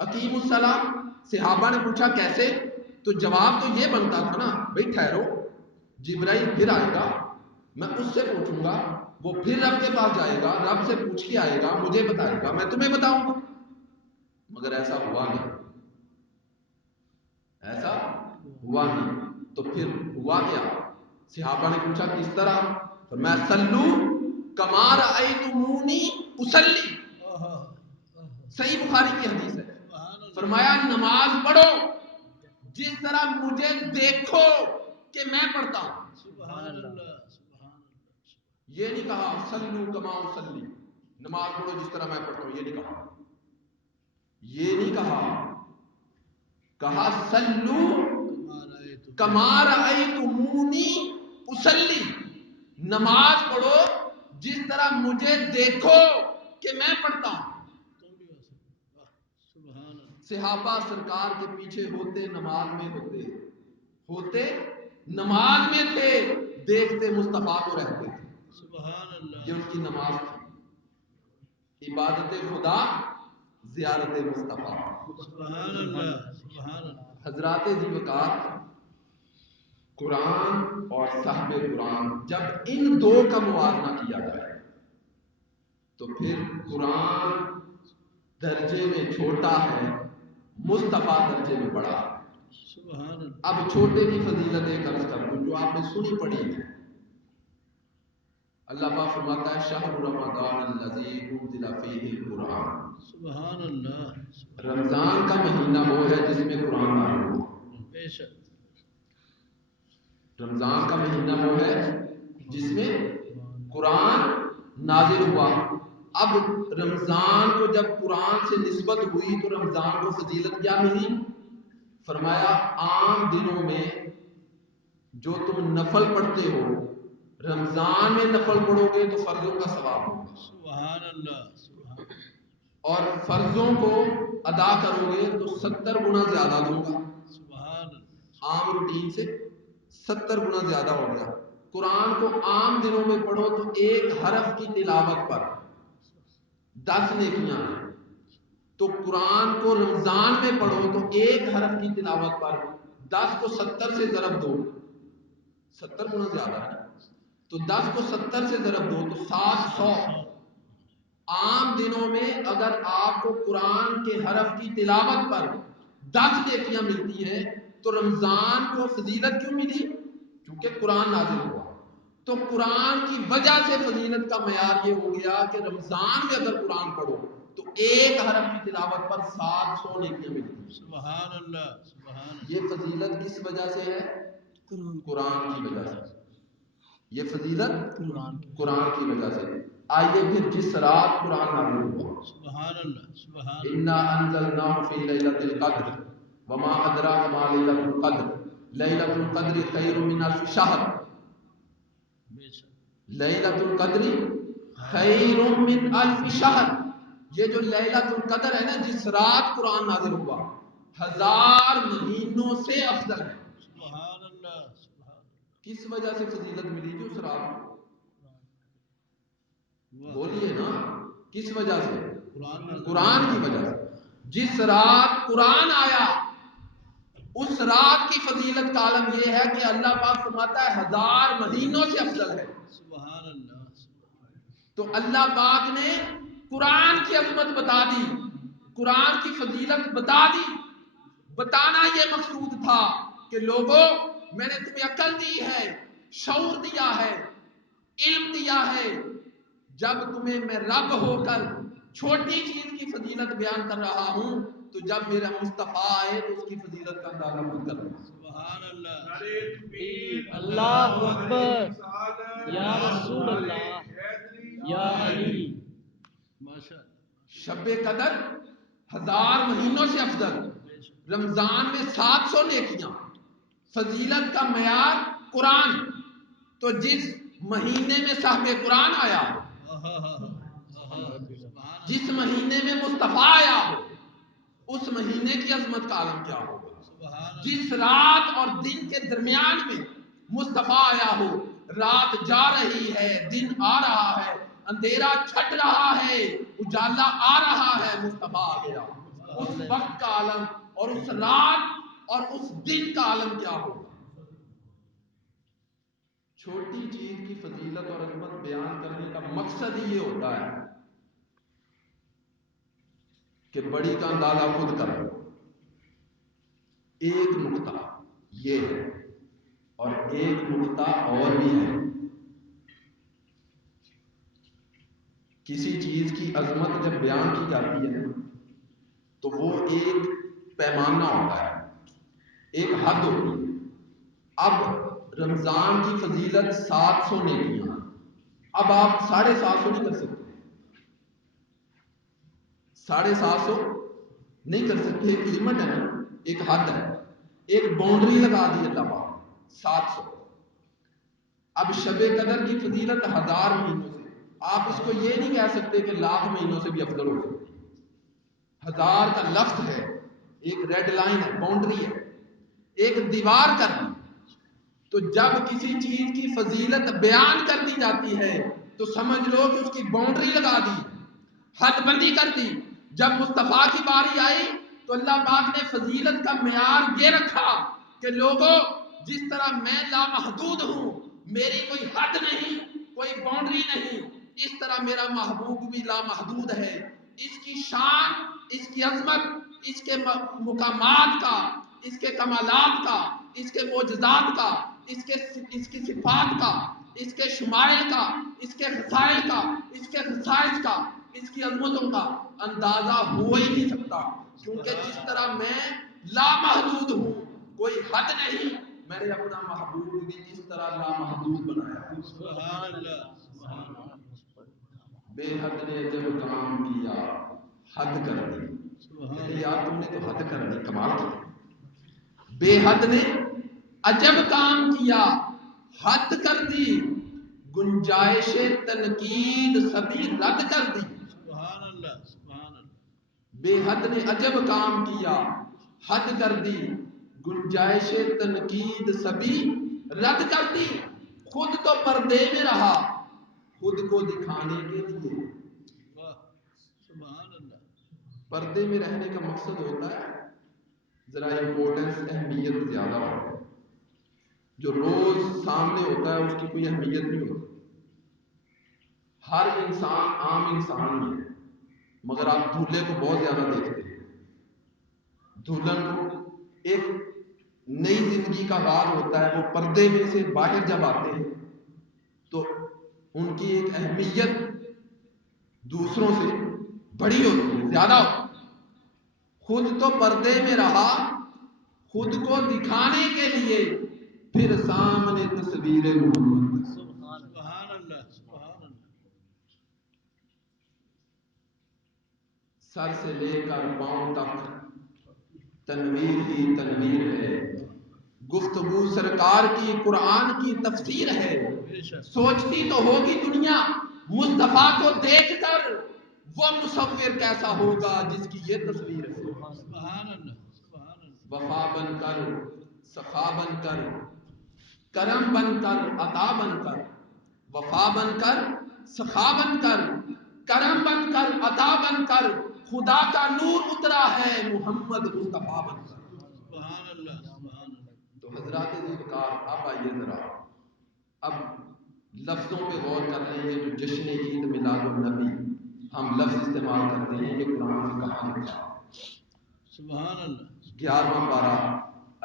اقیم الصلاۃ، صحابہ نے پوچھا کیسے، تو جواب تو یہ بنتا تھا نا بھئی ٹھہرو، جبرائیل پھر آئے گا، میں اس سے پوچھوں گا، وہ پھر رب کے پاس جائے گا، رب سے پوچھ کے آئے گا، مجھے بتائے گا، میں تمہیں بتاؤں گا، مگر ایسا ہوا نہیں، ایسا ہوا نہیں، تو پھر ہوا کیا، صحابہ نے پوچھا کس طرح، فرمایا صلو کما رأیتمونی اصلی، صحیح بخاری کی حدیث ہے، فرمایا نماز پڑھو جس طرح مجھے دیکھو کہ میں پڑھتا ہوں۔ سبحان اللہ، یہ نہیں کہا صلو کما اصلی، نماز پڑھو جس طرح میں پڑھتا ہوں، یہ نہیں کہا، یہ نہیں کہا، کہا صلو کما رأیتمونی اصلی، نماز پڑھو جس طرح مجھے دیکھو کہ میں پڑھتا ہوں. تم بھی ویسے. واہ سبحان اللہ. صحابہ سرکار کے پیچھے ہوتے نماز میں ہوتے نماز میں تھے، دیکھتے مصطفیٰ کو رہتے تھے. سبحان اللہ. یہ ان کی نماز تھی. عبادت خدا، زیارت مصطفیٰ. سبحان اللہ. سبحان اللہ. حضرات ذی وقار، قرآن اور صاحب قرآن جب ان دو کا موازنہ کیا جائے تو پھر قرآن درجے میں چھوٹا ہے، مصطفیٰ درجے میں بڑا ہے. سبحان اللہ. اب چھوٹے کی فضیلت ایک عرض کر دوں جو آپ نے سنی پڑھی ہے. اللہ پاک فرماتا ہے شہر رمضان الذی انزل فیہ القرآن. سبحان اللہ. رمضان کا مہینہ وہ ہے جس میں قرآن نازل ہوا. بے شک. رمضان کا مہینہ وہ ہے جس میں قرآن نازل ہوا. اب رمضان کو جب قرآن سے نسبت ہوئی تو رمضان کو فضیلت کیا ملی؟ فرمایا عام دنوں میں جو تم نفل پڑھتے ہو، رمضان میں نفل پڑھو گے تو فرضوں کا ثواب ہوگا. سبحان اللہ. سبحان. اور فرضوں کو ادا کرو گے تو 70 گنا زیادہ دوں گا. سبحان اللہ. عام روٹین سے 70 گنا زیادہ ہو گیا. قرآن کو عام دنوں میں پڑھو تو ایک حرف کی تلاوت پر 10 نیکیاں ہیں. تو قرآن کو رمضان میں پڑھو تو ایک حرف کی تلاوت پر 10 کو 70 سے ضرب دو، 70 گنا زیادہ ہے. تو 10 کو 70 سے ضرب دو تو 700. عام دنوں میں اگر آپ کو قرآن کے حرف کی تلاوت پر 10 نیکیاں ملتی ہیں تو رمضان کو فضیلت کیوں ملی؟ کیونکہ قرآن نازل ہوا. تو قرآن کی وجہ سے فضیلت کا معیار یہ ہو گیا کہ رمضان میں اگر قرآن پڑھو تو ایک حرف کی تلاوت پر 700 نیکیاں ملتی ہیں. سبحان اللہ. سبحان اللہ. یہ فضیلت کس وجہ سے ہے؟ قرآن کی وجہ سے. یہ فضیلت قرآن کی وجہ سے. آئیے پھر جس رات قرآن نازل ہوا، سبحان اللہ. سبحان اللہ. انا انزلناه في ليلة القدر وما ادراك ما ليلة القدر ليلة القدر خير من الف شهر. بے شک. ليلة القدر خير من الف شهر. یہ جو لیلۃ القدر ہے نا، جس رات قرآن نازل ہوا، 1000 مہینوں سے افضل ہے. سبحان اللہ. سبحان. کس وجہ سے فضیلت ملی جو اس رات کو؟ واہ. بولیے نا، کس وجہ سے؟ قرآن. قرآن کی وجہ سے. جس رات قرآن آیا اس رات کی فضیلت کا عالم یہ ہے کہ اللہ پاک فرماتا ہے 1000 مہینوں سے افضل ہے. سبحان اللہ. تو اللہ پاک نے قرآن کی عظمت بتا دی، قرآن کی فضیلت بتا دی. بتانا یہ مقصود تھا کہ لوگوں، میں نے تمہیں عقل دی ہے، شعور دیا ہے، علم دیا ہے. جب تمہیں میں رب ہو کر چھوٹی چیز کی فضیلت بیان کر رہا ہوں تو جب میرا مصطفیٰ آئے تو اس کی فضیلت کا اندازہ خود کر لو. سبحان اللہ. نعرہ تکبیر، اللہ اکبر، یا رسول اللہ، یا علی. ماشاء اللہ. شب قدر 1000 مہینوں سے افضل، رمضان میں 700 نیکیاں. فضیلت کا معیار قرآن. تو جس مہینے میں صاحب قرآن آیا، جس مہینے میں مصطفیٰ آیا ہو، اس مہینے کی عظمت کا عالم کیا ہوگا؟ جس رات اور دن کے درمیان میں مصطفیٰ آیا ہو، رات جا رہی ہے، دن آ رہا ہے، اندھیرا چھٹ رہا ہے، اجالا آ رہا ہے، مصطفیٰ آ گیا. اس وقت کا عالم اور اس رات اور اس دن کا عالم کیا ہوگا؟ چھوٹی چیز کی فضیلت اور عظمت بیان کرنے کا مقصد ہی یہ ہوتا ہے کہ بڑی کا اندازہ خود کر لو. ایک نقطہ یہ ہے اور ایک نقطہ اور بھی ہے. کسی چیز کی عظمت جب بیان کی جاتی ہے تو وہ ایک پیمانہ ہوتا ہے، ایک حد ہوتی ہے. اب رمضان کی فضیلت 700 نیکیاں. اب آپ 750 نہیں کر سکتے، 750 نہیں کر سکتے. ایک لمٹ ہے نا، ایک حد ہے، ایک باؤنڈری لگا دی اللہ پاک، 700. اب شب قدر کی فضیلت 1000 مہینوں سے، آپ اس کو یہ نہیں کہہ سکتے کہ لاکھ مہینوں سے بھی افضل ہو سکتی. 1000 کا لفظ ہے، ایک ریڈ لائن ہے، باؤنڈری ہے، ایک دیوار کر دی. تو جب کسی چیز کی فضیلت بیان کر دی جاتی ہے تو سمجھ لو کہ اس کی باؤنڈری لگا دی، حد بندی کر دی. جب مصطفیٰ کی باری آئی تو اللہ پاک نے فضیلت کا معیار یہ رکھا کہ لوگوں، جس طرح میں لامحدود ہوں، میری کوئی حد نہیں، کوئی باؤنڈری نہیں، اس طرح میرا محبوب بھی لامحدود ہے. اس کی شان، اس کی عظمت، اس کے مقامات کا، اس کے کمالات کا، اس کے معجزات کا، اس کی صفات کا، اس کے شمائل کا، اس کے خصائل کا، اس کے خصائص کا، اس کی عظمتوں کا اندازہ ہو ہی نہیں سکتا. کیونکہ جس طرح میں لامحدود ہوں، کوئی حد نہیں، میں نے اپنا محبوب بھی اس طرح لامحدود بنایا. سبحان اللہ، سبحان اللہ، بے حد نے جب کام کیا حد کر دی. سبحان یار تم نے تو حد کر دی، کمال کیا. بے حد نے عجب کام کیا، حد کر دی، گنجائش تنقید سبھی رد کر دی. سبحان اللہ، سبحان اللہ. بے حد نے عجب کام کیا، حد کر دی، گنجائش تنقید سبھی رد کر دی. خود تو پردے میں رہا خود کو دکھانے کے لیے. واہ، سبحان اللہ. پردے میں رہنے کا مقصد ہوتا ہے ذرا امپورٹنس، اہمیت زیادہ ہو. جو روز سامنے ہوتا ہے اس کی کوئی اہمیت نہیں ہوتی. ہر انسان عام انسان ہی ہے، مگر آپ دولہے کو بہت زیادہ دیکھتے ہیں. دلہن کو ایک نئی زندگی کا آغاز ہوتا ہے، وہ پردے میں سے باہر جب آتے ہیں تو ان کی ایک اہمیت دوسروں سے بڑی ہوتی ہے، زیادہ ہوتی ہے. خود تو پردے میں رہا خود کو دکھانے کے لیے، پھر سامنے تصویر محمد. سبحان اللہ، سبحان اللہ. سر سے لے کر پاؤں تک تنویر ہی تنویر ہے. گفتگو سرکار کی قرآن کی تفسیر ہے. بے شک. سوچتی تو ہوگی دنیا مصطفیٰ کو دیکھ کر وہ مصور کیسا ہوگا جس کی یہ تصویر ہے. سبحان اللہ، سبحان اللہ. وفا بن کر، صفا بن کر، کرم بن کر، عطا بن کر. وفا بن کر، صفا بن کر، کرم بن کر، عطا بن کر، خدا کا نور اترا ہے محمد مصطفیٰ بن کر. سبحان اللہ، سبحان اللہ. تو حضرات ذوالفقار، اب آئیے ذرا، اب لفظوں پہ غور کر رہے ہیں. جو جشن عید میلاد النبی ہم لفظ استعمال کرتے ہیں، یہ قرآن میں کہاں لکھا؟ سبحان اللہ. 11واں پارہ،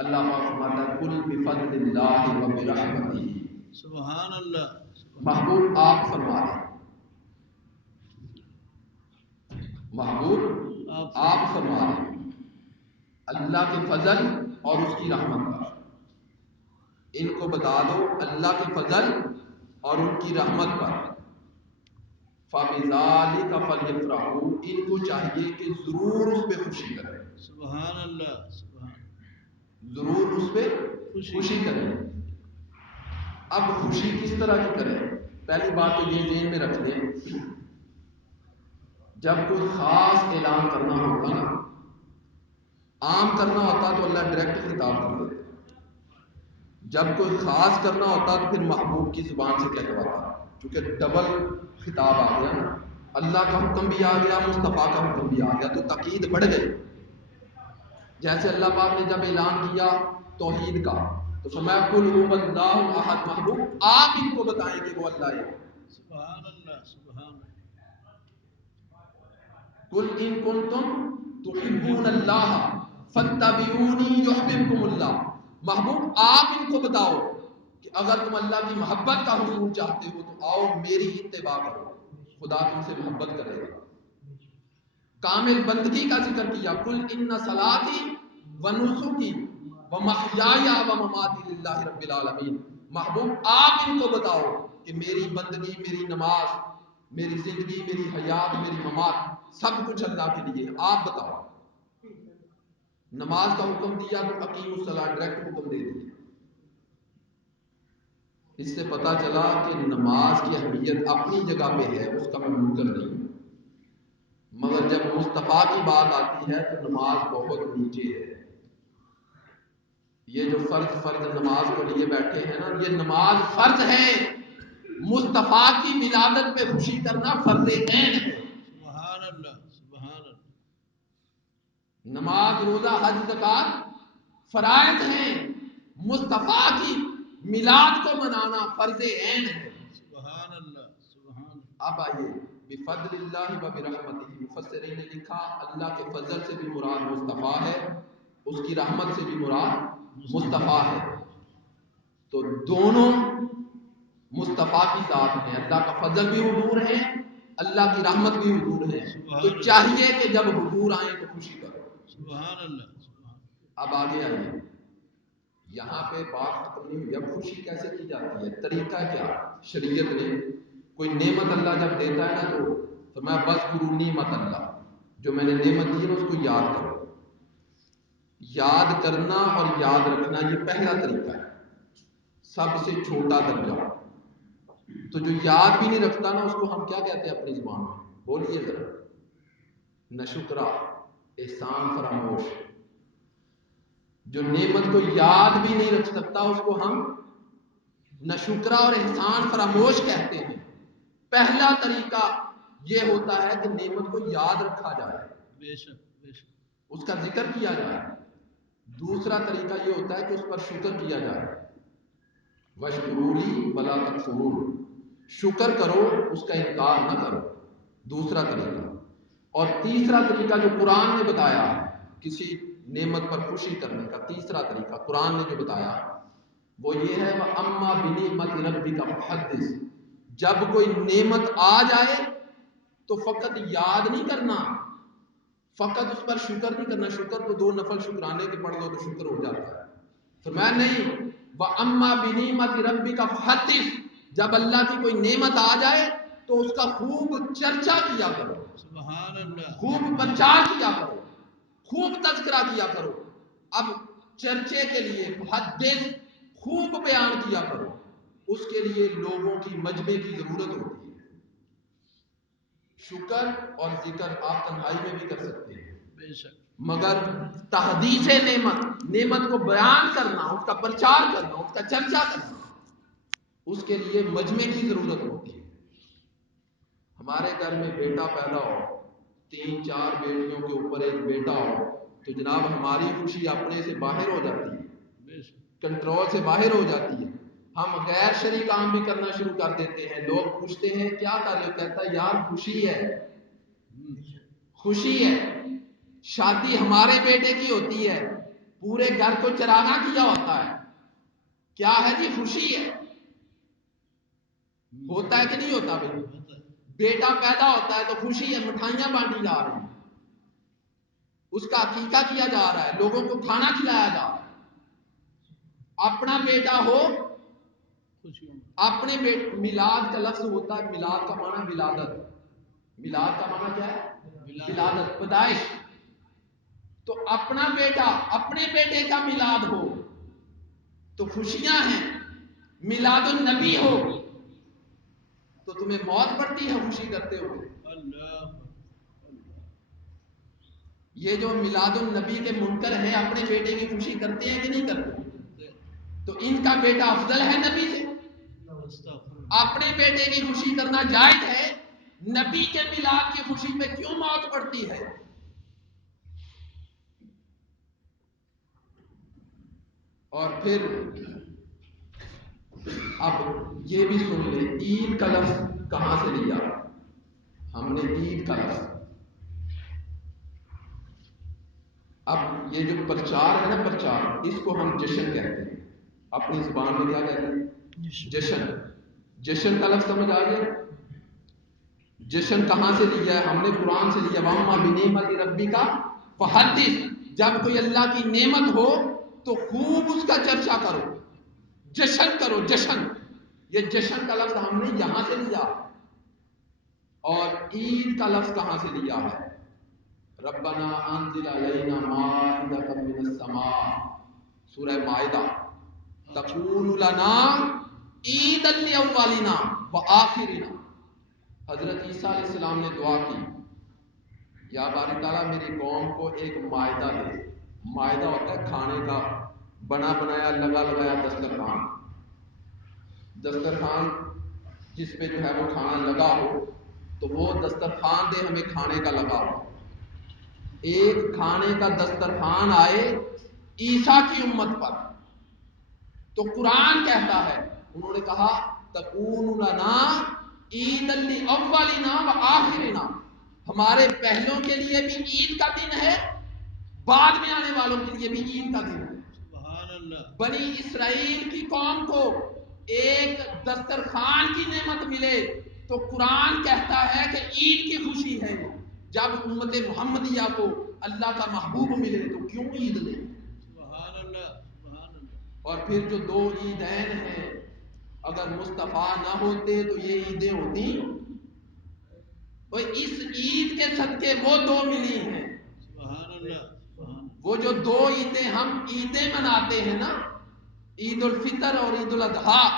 اللہ پاک فرماتا ہے قل بفضل اللہ و برحمتہ. سبحان اللہ. محبوب آپ فرما دیں، محبوب آپ فرما دیں اللہ کے فضل اور اس کی رحمت پر. ان کو بتا دو اللہ کے فضل اور ان کی رحمت پر. فَبِذَلِكَ فَلْيَفْرَحُوا، ان کو چاہیے کہ ضرور اس پہ خوشی کریں. سبحان اللہ، سبحان. ضرور اس پہ خوشی کریں. اب خوشی کس طرح کی کریں؟ پہلی بات تو یہ ذہن میں رکھ لیں، جب کوئی خاص اعلان کرنا ہوتا نا، عام کرنا ہوتا تو اللہ ڈائریکٹ خطاب کر دیتا. جب کوئی خاص کرنا ہوتا تو پھر محبوب کی زبان سے کہلواتا. کیونکہ ڈبل خطاب آ گیا نا، اللہ کا حکم بھی آ گیا، مصطفیٰ کا حکم بھی آ گیا، تو تاکید بڑھ گئی. جیسے اللہ پاک نے جب اعلان کیا توحید کا تو فرمایا قل هو اللہ احد. محبوب آپ ان کو بتائیں کہ وہ اللہ ہے. سبحان اللہ، سبحان اللہ. قل ان کنتم تحبون اللہ فاتبعونی یحببکم اللہ. محبوب آپ ان کو بتاؤ کہ اگر تم اللہ کی محبت کا حصول چاہتے ہو تو آؤ میری اتباع کرو، خدا تم سے محبت کرے گا. کامل بندگی کا ذکر کیا، قل ان صلاتی و نسکی و محیای و مماتی للہ رب العالمین. محبوب آپ ان کو بتاؤ کہ میری بندگی، میری نماز، میری زندگی، میری حیات، میری ممات سب کچھ اللہ کے لیے. آپ بتاؤ. نماز کا حکم دیا تو اقیم الصلاۃ، ڈائریکٹ حکم دے دیا. اس سے پتہ چلا کہ نماز کی اہمیت اپنی جگہ پہ ہے، اس کا میں منکر نہیں ہوں، مگر جب مصطفیٰ کی بات آتی ہے تو نماز بہت نیچے ہے۔ یہ جو فرض نماز کو لیے بیٹھے ہیں نا، یہ نماز فرض ہے، مصطفیٰ کی ولادت پہ خوشی کرنا فرض عین ہے۔ سبحان اللہ سبحان اللہ نماز، روزہ، حج، زکات فرائض ہیں، مصطفیٰ کی میلاد کو منانا فرض عین ہے۔ سبحان اللہ سبحان اللہ اب آئیے، بفضل اللہ و برحمتہ، مفسرین نے لکھا اللہ کے فضل سے بھی مراد مصطفیٰ ہے، اس کی رحمت سے بھی مراد مصطفیٰ ہے، تو دونوں مصطفیٰ کی ذات ہیں، اللہ کا فضل بھی حضور ہے، اللہ کی رحمت بھی حضور ہے، تو چاہیے کہ جب حضور آئیں تو خوشی کرو۔ سبحان اللہ سبحان اب آگے آئیے، یہاں پہ بات ختم نہیں ہوئی، اب خوشی کیسے کی جاتی ہے، طریقہ کیا؟ شریعت نے کوئی نعمت اللہ جب دیتا ہے نا تو فرمایا بذکروا نعمت اللہ، جو میں نے نعمت دی ہے اس کو یاد کرو۔ یاد کرنا اور یاد رکھنا یہ پہلا طریقہ ہے، سب سے چھوٹا درجہ۔ تو جو یاد بھی نہیں رکھتا نا اس کو ہم کیا کہتے ہیں اپنی زبان میں؟ بولیے ذرا، ناشکرا، احسان فراموش۔ جو نعمت کو یاد بھی نہیں رکھ سکتا اس کو ہم ناشکرا اور احسان فراموش کہتے ہیں۔ پہلا طریقہ یہ ہوتا ہے کہ نعمت کو یاد رکھا جائے، بے شک بے شک اس کا ذکر کیا جائے۔ دوسرا طریقہ یہ ہوتا ہے کہ اس پر شکر کیا جائے، وَاشْکُرُوا لِی وَلَا تَکْفُرُونِ، شکر کرو اس کا انکار نہ کرو، دوسرا طریقہ۔ اور تیسرا طریقہ جو قرآن نے بتایا ہے کسی نعمت پر خوشی کرنے کا، تیسرا طریقہ قرآن نے جو بتایا وہ یہ ہے وَأَمَّا بِنِعْمَتِ رَبِّكَ فَحَدِّثْ، جب کوئی نعمت آ جائے تو فقط یاد نہیں کرنا، فقط اس پر شکر نہیں کرنا، شکر تو 2 نفل شکرانے کے پڑھ لو تو شکر ہو جاتا ہے، فرمایا نہیں، وَأَمَّا بِنِعْمَتِ رَبِّكَ فَحَدِّثْ، جب اللہ کی کوئی نعمت آ جائے تو اس کا خوب چرچا کیا کرو، سبحان اللہ خوب پرچار کیا کرو، خوب تذکرہ کیا کرو۔ اب چرچے کے لیے حدث، خوب بیان کیا کرو، اس کے لیے لوگوں کی مجمع کی ضرورت ہوتی ہے۔ شکر اور ذکر آپ تنہائی میں بھی کر سکتے ہیں، بے شک مگر تحدیث نعمت کو بیان کرنا، اس کا پرچار کرنا، اس کا چرچا کرنا، اس کے لیے مجمع کی ضرورت ہوتی ہے۔ ہمارے گھر میں بیٹا پیدا ہو، 3-4 بیٹیوں کے اوپر ایک بیٹا ہو تو جناب ہماری خوشی اپنے سے باہر ہو جاتی ہے، بے شک کنٹرول سے باہر ہو جاتی ہے، ہم غیر شرعی کام بھی کرنا شروع کر دیتے ہیں۔ لوگ پوچھتے ہیں کیا کر رہے ہو، کہتا ہے یار خوشی ہے، خوشی ہے۔ شادی ہمارے بیٹے کی ہوتی ہے، پورے گھر کو چراغاں کیا ہوتا ہے، کیا ہے جی خوشی ہے، ہوتا ہے کہ نہیں ہوتا بھائی؟ ہوتا ہے بیٹا پیدا ہوتا ہے تو خوشی ہے، مٹھائیاں بانٹی جا رہی ہیں، اس کا عقیقہ کیا جا رہا ہے، لوگوں کو کھانا کھلایا جا رہا ہے۔ اپنا بیٹا ہو، خوشیوں میں اپنے میلاد کا لفظ ہوتا ہے، میلاد کا معنی ولادت، میلاد کا معنی کیا ہے؟ ولادت، پیدائش۔ تو اپنا بیٹا، اپنے بیٹے کا میلاد ہو تو خوشیاں ہیں، میلاد النبی ہو تو تمہیں موت پڑتی ہے خوشی کرتے ہوئے۔ اللہ یہ جو میلاد النبی کے منکر ہیں اپنے بیٹے کی خوشی کرتے ہیں کہ نہیں کرتے؟ تو ان کا بیٹا افضل ہے نبی سے؟ اپنے بیٹے کی خوشی کرنا جائز ہے، نبی کے میلاد کی خوشی پہ کیوں موت پڑتی ہے؟ اور پھر اب یہ بھی سن لیں، عید کا لفظ کہاں سے لیا؟ ہم نے عید کا لفظ، اب یہ جو پرچار ہے نا، پرچار، اس کو ہم جشن کہتے ہیں، اپنی زبان میں کیا کہتے ہیں؟ جشن۔ جشن کا لفظ سمجھ آ گیا؟ جشن کہاں سے لیا ہے؟ ہم نے قرآن سے لیا، وَأَمَّا بِنِعْمَتِ رَبِّكَ فَحَدِّثْ، جب کوئی اللہ کی نعمت ہو تو خوب اس کا چرچا کرو، جشن کرو، جشن۔ یہ جشن کا لفظ ہم نے یہاں سے لیا۔ اور عید کا لفظ کہاں سے لیا ہے؟ ربنا انزل علینا مائدۃ من السماء، سورہ مائدہ، تکون لنا عید الاولینا و آخرینا. حضرت عیسیٰ علیہ السلام نے دعا کی، یا باری تعالیٰ میری قوم کو ایک مائدہ دے. مائدہ ہوتا ہے کھانے کا بنا بنایا لگا لگایا دسترخوان. دسترخوان جس پہ جو ہے وہ کھانا لگا ہو تو وہ دسترخوان دے ہمیں کھانے کا لگا ہو. ایک کھانے کا دسترخوان آئے عیسیٰ کی امت پر. تو قرآن کہتا ہے، انہوں نے کہا تکون لنا عید الاولینا و آخرینا، ہمارے پہلوں کے لیے بھی عید کا دن ہے، بعد میں آنے والوں کے لیے بھی عید کا دن ہے. سبحان اللہ. بنی اسرائیل کی قوم کو ایک دسترخوان کی نعمت ملے تو قرآن کہتا ہے کہ عید کی خوشی ہے. جب امت محمدیہ کو اللہ کا محبوب ملے تو کیوں عید نہیں؟ سبحان اللہ. سبحان اللہ. اور پھر جو دو عیدین ہیں، اگر مصطفیٰ نہ ہوتے تو یہ عیدیں ہوتی؟ اس عید کے صدقے وہ دو ملی ہیں. سبحان اللہ. سبحان وہ جو دو عیدیں ہم عیدیں مناتے ہیں نا، عید الفطر اور عید الاضحیٰ،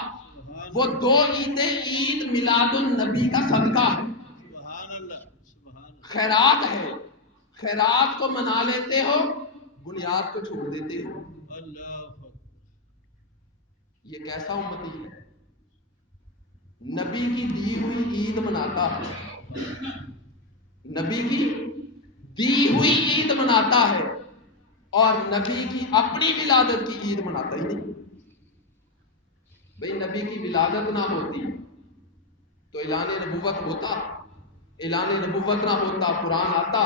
وہ دو عیدیں عید میلاد النبی کا صدقہ ہے، سبحان اللہ. سبحان اللہ. خیرات ہے. خیرات کو منا لیتے ہو، بنیاد کو چھوڑ دیتے ہو. اللہ اکبر. یہ کیسا امتی ہے؟ نبی کی دی ہوئی عید مناتا ہے، نبی کی دی ہوئی عید مناتا ہے، اور نبی کی اپنی ولادت کی عید مناتا ہی نہیں. بھئی نبی کی ولادت نہ ہوتی تو اعلان نبوت ہوتا؟ اعلان نبوت نہ ہوتا قرآن آتا؟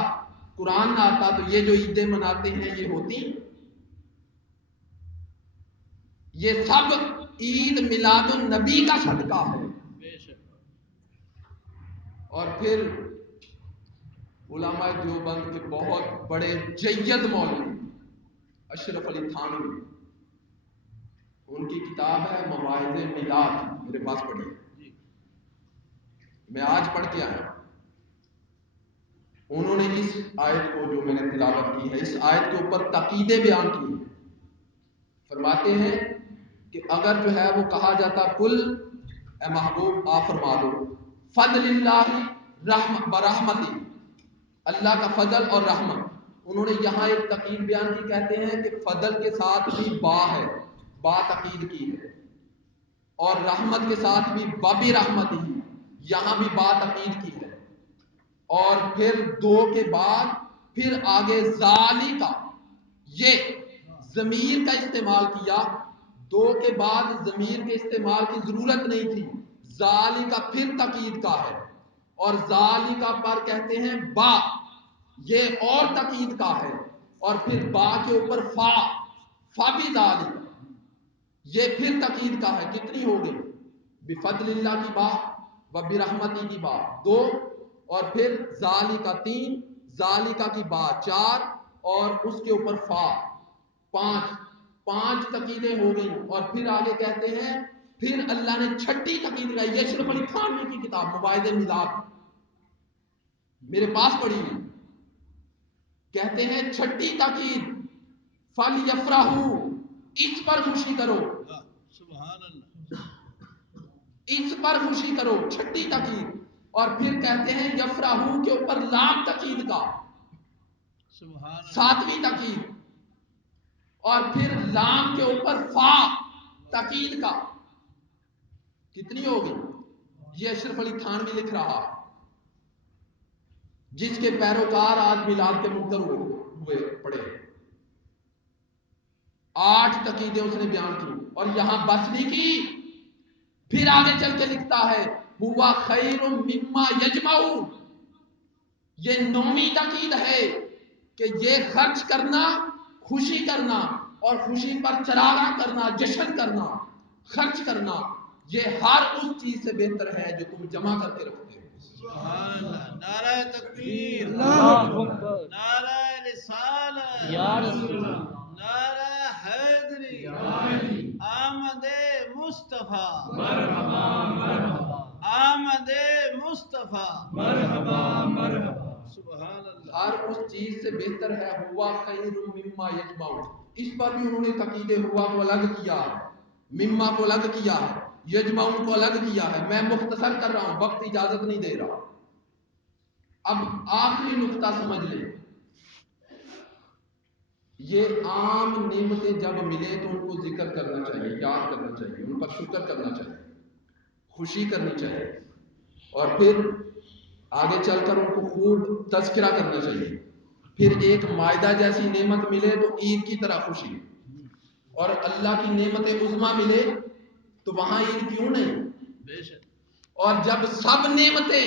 قرآن نہ آتا تو یہ جو عیدیں مناتے ہیں یہ ہوتی؟ یہ سب عید میلاد النبی کا صدقہ ہے. بے شک. اور پھر علماء دیوبند کے بہت بڑے جید مولوی اشرف علی تھانوی، ان کی کتاب ہے مواعظ میلاد، میرے پاس پڑھی ہے، جی. میں آج پڑھ کے آیا. انہوں نے اس آیت کو جو میں نے تلاوت کی ہے، اس آیت کے اوپر تقیدے بیان کی ہیں. فرماتے ہیں کہ اگر جو ہے وہ کہا جاتا کل اے محبوب آپ فرما دو فضل اللہ برحمتی، اللہ کا فضل اور رحمت. انہوں نے یہاں ایک تقید بیان کی، کہتے ہیں کہ فضل کے ساتھ بھی با ہے، با تقید کی ہے، اور رحمت کے ساتھ بھی بابی رحمت ہی، یہاں بھی با تقید کی ہے. اور پھر دو کے بعد پھر آگے ذالی کا، یہ ضمیر کا استعمال کیا. دو کے بعد ضمیر کے استعمال کی ضرورت نہیں تھی. ذالی کا پھر تقید کا ہے، اور ذالی کا پر کہتے ہیں با، یہ اور تقید کا ہے. اور پھر با کے اوپر فا، فا بھی ذالی، یہ پھر تقید کا ہے. کتنی ہو گئی؟ بفضل اللہ کی با و برحمتی کی با دو، اور پھر ذالکا تین، ذالکا کی با چار، اور اس کے اوپر فا پانچ. پانچ تقیدیں ہو گئی. اور پھر آگے کہتے ہیں پھر اللہ نے چھٹی تقید لائی. یہ اشرف علی تھانوی کی کتاب مواعظ میلاد میرے پاس پڑھی ہوئی، کہتے ہیں چھٹی تقید فَلْيَفْرَحُوا، اس پر خوشی کرو، سبحان اللہ. اس پر خوشی کرو، چھٹی تقید. اور پھر کہتے ہیں یفرحو کے اوپر لام تقید کا، سبحان اللہ. ساتویں تقید. اور پھر لام کے اوپر فا تقید کا. کتنی ہوگی؟ یہ اشرف علی تھانوی لکھ رہا ہے، جس کے پیروکار آج میلاد کے منکر ہوئے پڑے. 8 تقیدیں اس نے بیان کی. اور یہاں بس نہیں کی، پھر آگے چل کے لکھتا ہے ہوا خیر مما یجمعون. یہ 9ویں تقید ہے کہ یہ خرچ کرنا، خوشی کرنا، اور خوشی پر چراغاں کرنا، جشن کرنا، خرچ کرنا، یہ ہر اس چیز سے بہتر ہے جو تم جمع کر کے رکھتے ہو. سبحان اللہ. نعرہ تکبیر، اللہ اکبر، نعرہ رسالت، یا رسول اللہ، نعرہ حیدری، آمد مصطفیٰ، مرحبا مرحبا، آمد مصطفیٰ، مرحبا مرحبا. سبحان اللہ. ہر اس چیز سے بہتر ہے ہوا خیر مما یجمعون. اس پر بھی انہوں نے تقید ہوا کو الگ کیا ہے، مما کو الگ کیا ہے. یجمعون کو الگ کیا ہے. میں مختصر کر رہا ہوں، وقت اجازت نہیں دے رہا. اب آخری نقطہ سمجھ لیں. یہ عام نعمتیں جب ملے تو ان کو ذکر کرنا چاہیے، یاد کرنا چاہیے، ان پر شکر کرنا چاہیے، خوشی کرنی چاہیے، اور پھر آگے چل کر ان کو خوب تذکرہ کرنا چاہیے. پھر ایک مائدہ جیسی نعمت ملے تو عید کی طرح خوشی، اور اللہ کی نعمت عظمیٰ ملے تو وہاں عید کیوں نہیں. بے شک. اور جب سب نعمتیں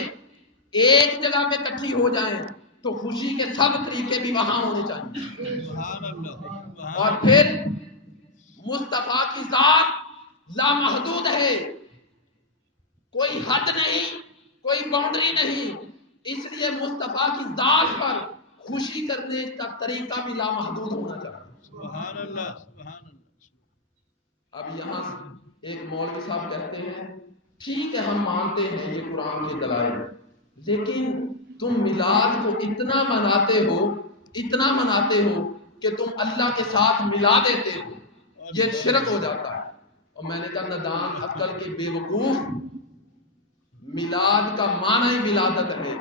ایک جگہ پہ اکٹھی ہو جائیں تو خوشی کے سب طریقے بھی وہاں ہونے چاہیے. سبحان اللہ سبحان اور اللہ. پھر مصطفیٰ کی ذات لامحدود ہے، کوئی حد نہیں، کوئی باؤنڈری نہیں. اس لیے مصطفیٰ کی ذات پر خوشی کرنے کا طریقہ بھی لامحدود ہونا چاہیے. سبحان اللہ سبحان اللہ. اب یہاں ایک مولوی صاحب کہتے ہیں ٹھیک ہے ہم مانتے ہیں یہ قرآن کے دلائل، لیکن تم میلاد کو اتنا مناتے ہو کہ تم اللہ کے ساتھ ملا دیتے ہو، یہ شرک ہو جاتا ہے. اور میں نے کہا ندان عقل کے بے وقوف، میلاد کا معنی ہی ولادت ہے.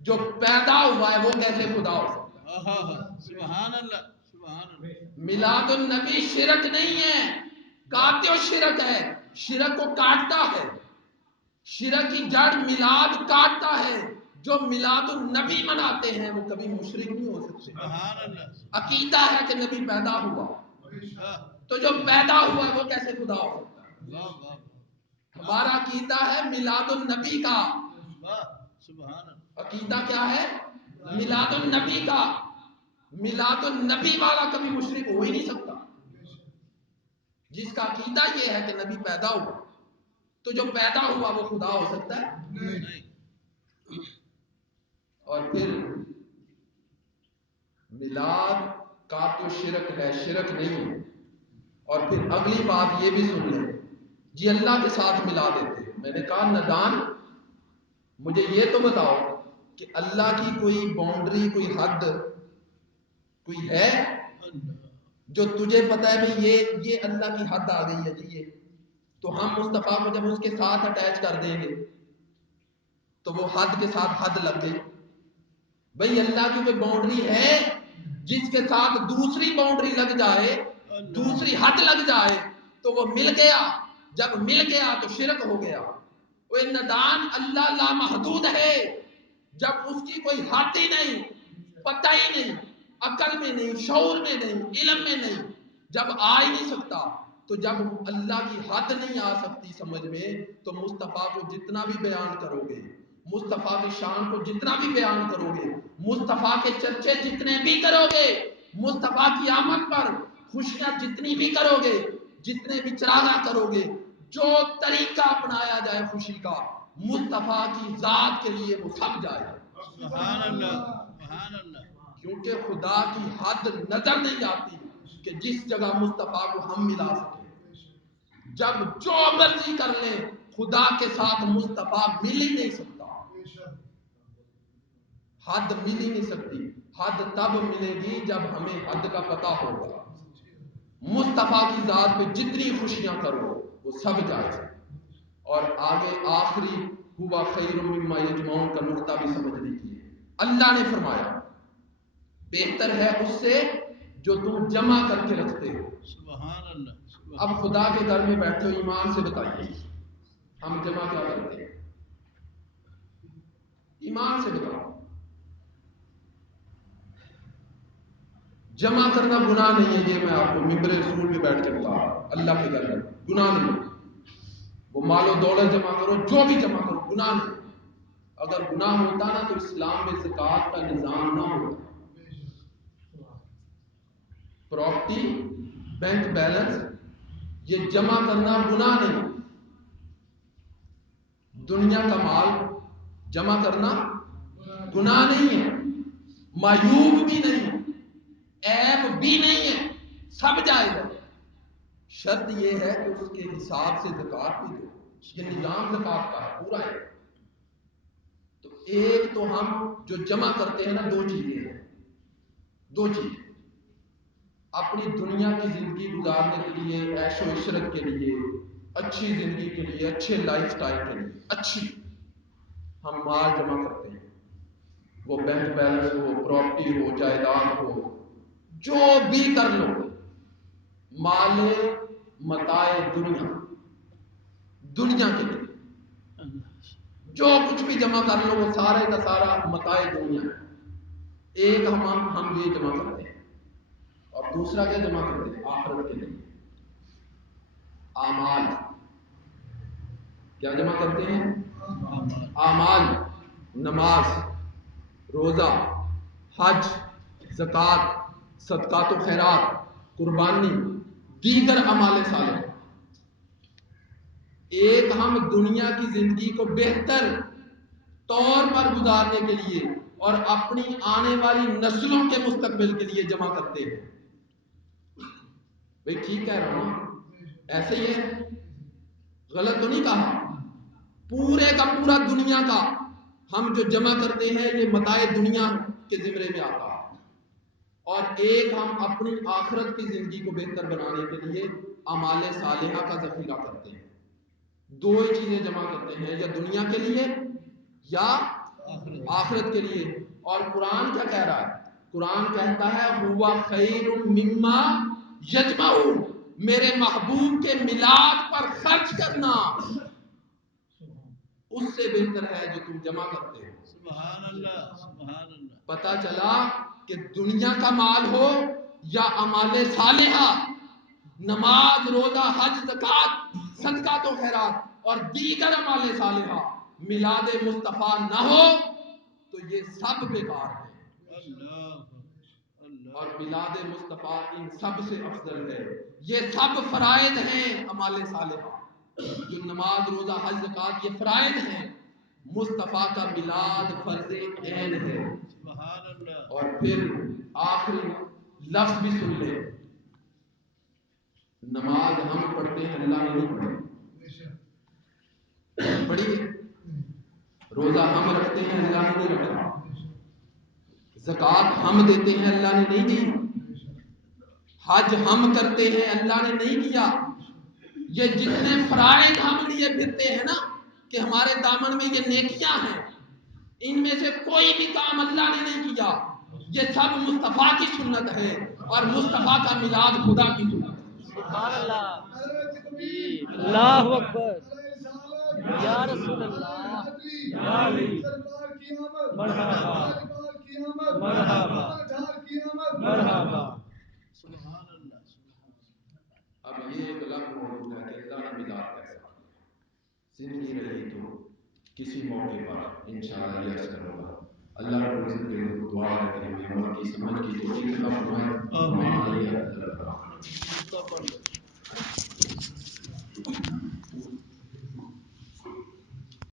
جو پیدا ہوا ہے وہ کیسے خدا ہو سکتا ہے؟ سبحان اللہ سبحان اللہ. میلاد النبی شرک نہیں ہے، کاتے و شرک ہے، شرک کو کاٹتا ہے. شرک کی جڑ میلاد کاٹتا ہے. جو میلاد النبی مناتے ہیں وہ کبھی مشرک نہیں ہو سکتے. سبحان اللہ. عقیدہ ہے کہ نبی پیدا ہوا، واہ تو جو پیدا ہوا ہے وہ کیسے خدا ہو سکتا ہے؟ واہ واہ ہمارا عقیدہ ہے میلاد النبی کا. واہ. سبحان اللہ. عقیدہ کیا ہے؟ میلاد النبی کا. میلاد النبی والا کبھی مشرک ہو ہی نہیں سکتا. جس کا عقیدہ یہ ہے کہ نبی پیدا ہوا تو جو پیدا ہوا وہ خدا ہو سکتا ہے؟ نہیں. اور پھر میلاد کا تو شرک ہے، شرک نہیں. اور پھر اگلی بات یہ بھی سن لیں، جی اللہ کے ساتھ ملا دیتے ہیں. میں نے کہا ندان مجھے یہ تو بتاؤ کہ اللہ کی کوئی باؤنڈری، کوئی حد کوئی ہے جو تجھے پتا ہے بھی یہ اللہ کی حد آ گئی ہے جی، یہ تو ہم مصطفیٰ کو جب اس کے ساتھ اٹیچ کر دیں گے تو وہ حد کے ساتھ حد لگ گئی. بھئی اللہ کی کوئی باؤنڈری ہے جس کے ساتھ دوسری باؤنڈری لگ جائے، دوسری حد لگ جائے تو وہ مل گیا. جب مل گیا تو شرک ہو گیا. وہ ندان اللہ لامحدود ہے، جب اس کی کوئی حد ہی نہیں، پتہ ہی نہیں، عقل میں نہیں، شعور میں نہیں، علم میں نہیں، جب آ ہی نہیں سکتا، تو جب اللہ کی حد نہیں آ سکتی سمجھ میں تو مصطفیٰ کو جتنا بھی بیان کرو گے، مصطفیٰ کی شان کو جتنا بھی بیان کرو گے، مصطفیٰ کے چرچے جتنے بھی کرو گے، مصطفیٰ کی آمد پر خوشیاں جتنی بھی کرو گے، جتنے بھی چراغاں کرو گے، جو طریقہ اپنایا جائے خوشی کا مصطفیٰ کی ذات کے لیے وہ سب جائے. سبحان اللہ سبحان اللہ. کیونکہ خدا کی حد نظر نہیں آتی کہ جس جگہ مصطفیٰ کو ہم ملا سکیں. جب جو مرضی کر لیں خدا کے ساتھ مصطفیٰ مل ہی نہیں سکتا. حد مل ہی نہیں سکتی. حد تب ملے گی جب ہمیں حد کا پتہ ہوگا. مصطفیٰ کی ذات پہ جتنی خوشیاں کرو وہ سب جائز. اور آگے آخری ہوا خیر مما یجمعون کا نقطہ بھی سمجھنے کی ہے. اللہ نے فرمایا بہتر ہے اس سے جو تم جمع کر کے رکھتے ہو. سبحان اللہ. اب خدا کے گھر میں بیٹھے ہو، ایمان سے بتائیے ہم جمع کیا کرتے ہیں؟ ایمان سے بتاؤ. جمع کرنا گناہ نہیں ہے، یہ میں آپ کو ممبر رسول پہ بیٹھ کے بتا رہا ہوں. اللہ کے گھر میں گناہ نہیں. وہ مال و دولت جمع کرو، جو بھی جمع کرو، گناہ نہیں. اگر گناہ ہوتا نا تو اسلام میں زکوٰۃ کا نظام نہ ہوتا. پراپرٹی، بینک بیلنس، یہ جمع کرنا گناہ نہیں. دنیا کا مال جمع کرنا گناہ نہیں ہے، معیوب بھی نہیں، عیب بھی نہیں ہے، سب جائز ہے. شرط یہ ہے کہ اس کے حساب سے زکوٰۃ بھی دو. یہ نظام زکوٰۃ کا ہے پورا ہے. تو ایک تو ہم جو جمع کرتے ہیں نا، دو چیزیں ہیں. دو چیزیں اپنی دنیا کی زندگی گزارنے کے لیے، عیش و عشرت کے لیے، اچھی زندگی کے لیے، اچھے لائف سٹائل کے لیے اچھی ہم مال جمع کرتے ہیں، وہ بینک بیلنس ہو، پراپرٹی ہو، جائیداد ہو، جو بھی کر لو، مال متاع دنیا، دنیا کے لیے جو کچھ بھی جمع کر لو وہ سارے کا سارا متاع دنیا ہے۔ ایک ہم یہ جمع کرتے ہیں، اور دوسرا کیا جمع کرتے ہیں؟ آخرت کے لیے اعمال۔ کیا جمع کرتے ہیں؟ اعمال، نماز، روزہ، حج، زکوٰۃ، صدقات و خیرات، قربانی، دیگر اعمال صالح۔ ایک ہم دنیا کی زندگی کو بہتر طور پر گزارنے کے لیے اور اپنی آنے والی نسلوں کے مستقبل کے لیے جمع کرتے ہیں۔ بھئی ٹھیک کہہ رہا ہوں، ایسے ہی ہے، غلط تو نہیں کہا؟ پورے کا پورا دنیا کا ہم جو جمع کرتے ہیں یہ متاع دنیا کے زمرے میں آتا ہے، اور ایک ہم اپنی آخرت کی زندگی کو بہتر بنانے کے لیے اعمال صالحہ کا ذخیرہ کرتے ہیں۔ دو ہی چیزیں جمع کرتے ہیں، یا دنیا کے لیے یا آخرت کے لیے۔ اور قرآن کیا کہہ رہا ہے؟ قرآن کہتا ہے ہوا خیر مما یجمعون، میرے محبوب کے میلاد پر خرچ کرنا اس سے بہتر ہے جو تم جمع کرتے ہو۔ سبحان اللہ، سبحان اللہ۔ پتہ چلا کہ دنیا کا مال ہو یا اعمال صالحہ، نماز، روزہ، حج، زکوٰۃ، صدقات و خیرات اور دیگر اعمال صالحہ، میلاد مصطفیٰ نہ ہو تو یہ سب بیکار ہیں، اور میلاد مصطفیٰ ان سب سے افضل ہے۔ یہ سب فرائض ہیں، اعمال صالحہ جو نماز، روزہ، حج، زکوٰۃ یہ فرائض ہیں، مصطفیٰ کا میلاد فرض عین ہے۔ سبحان اللہ۔ اور پھر آخری لفظ بھی سن لیں، نماز ہم پڑھتے ہیں، اللہ نے نہیں پڑھی، پڑھی ہے؟ روزہ ہم رکھتے ہیں، اللہ نے نہیں رکھا، زکوٰۃ ہم دیتے ہیں، اللہ نے نہیں دی، حج ہم کرتے ہیں، اللہ نے نہیں کیا۔ یہ جتنے فرائض ہم لیے پھرتے ہیں نا کہ ہمارے دامن میں یہ نیکیاں ہیں، ان میں سے کوئی بھی کام اللہ نے نہیں کیا، یہ سب مصطفیٰ کی سنت ہے، اور مصطفیٰ کا میلاد خدا کی سنت ہے۔ سبحان اللہ، اللہ اکبر، یا رسول اللہ، یا علی، مرحبا مرحبا مرحبا۔ سبحان اللہ۔ اب یہ ایک الگ موضوع ہے کہ اللہ نے میلاد کیسا کیا، زندگی رہی تو کسی موقع پر انشاءاللہ یہ عرض کروں گا۔ اللہ رب العزت کے حضور دعا ہے کہ ہمیں عمل کی سمجھ کی توفیق عطا فرمائے۔ آمین۔ آمین۔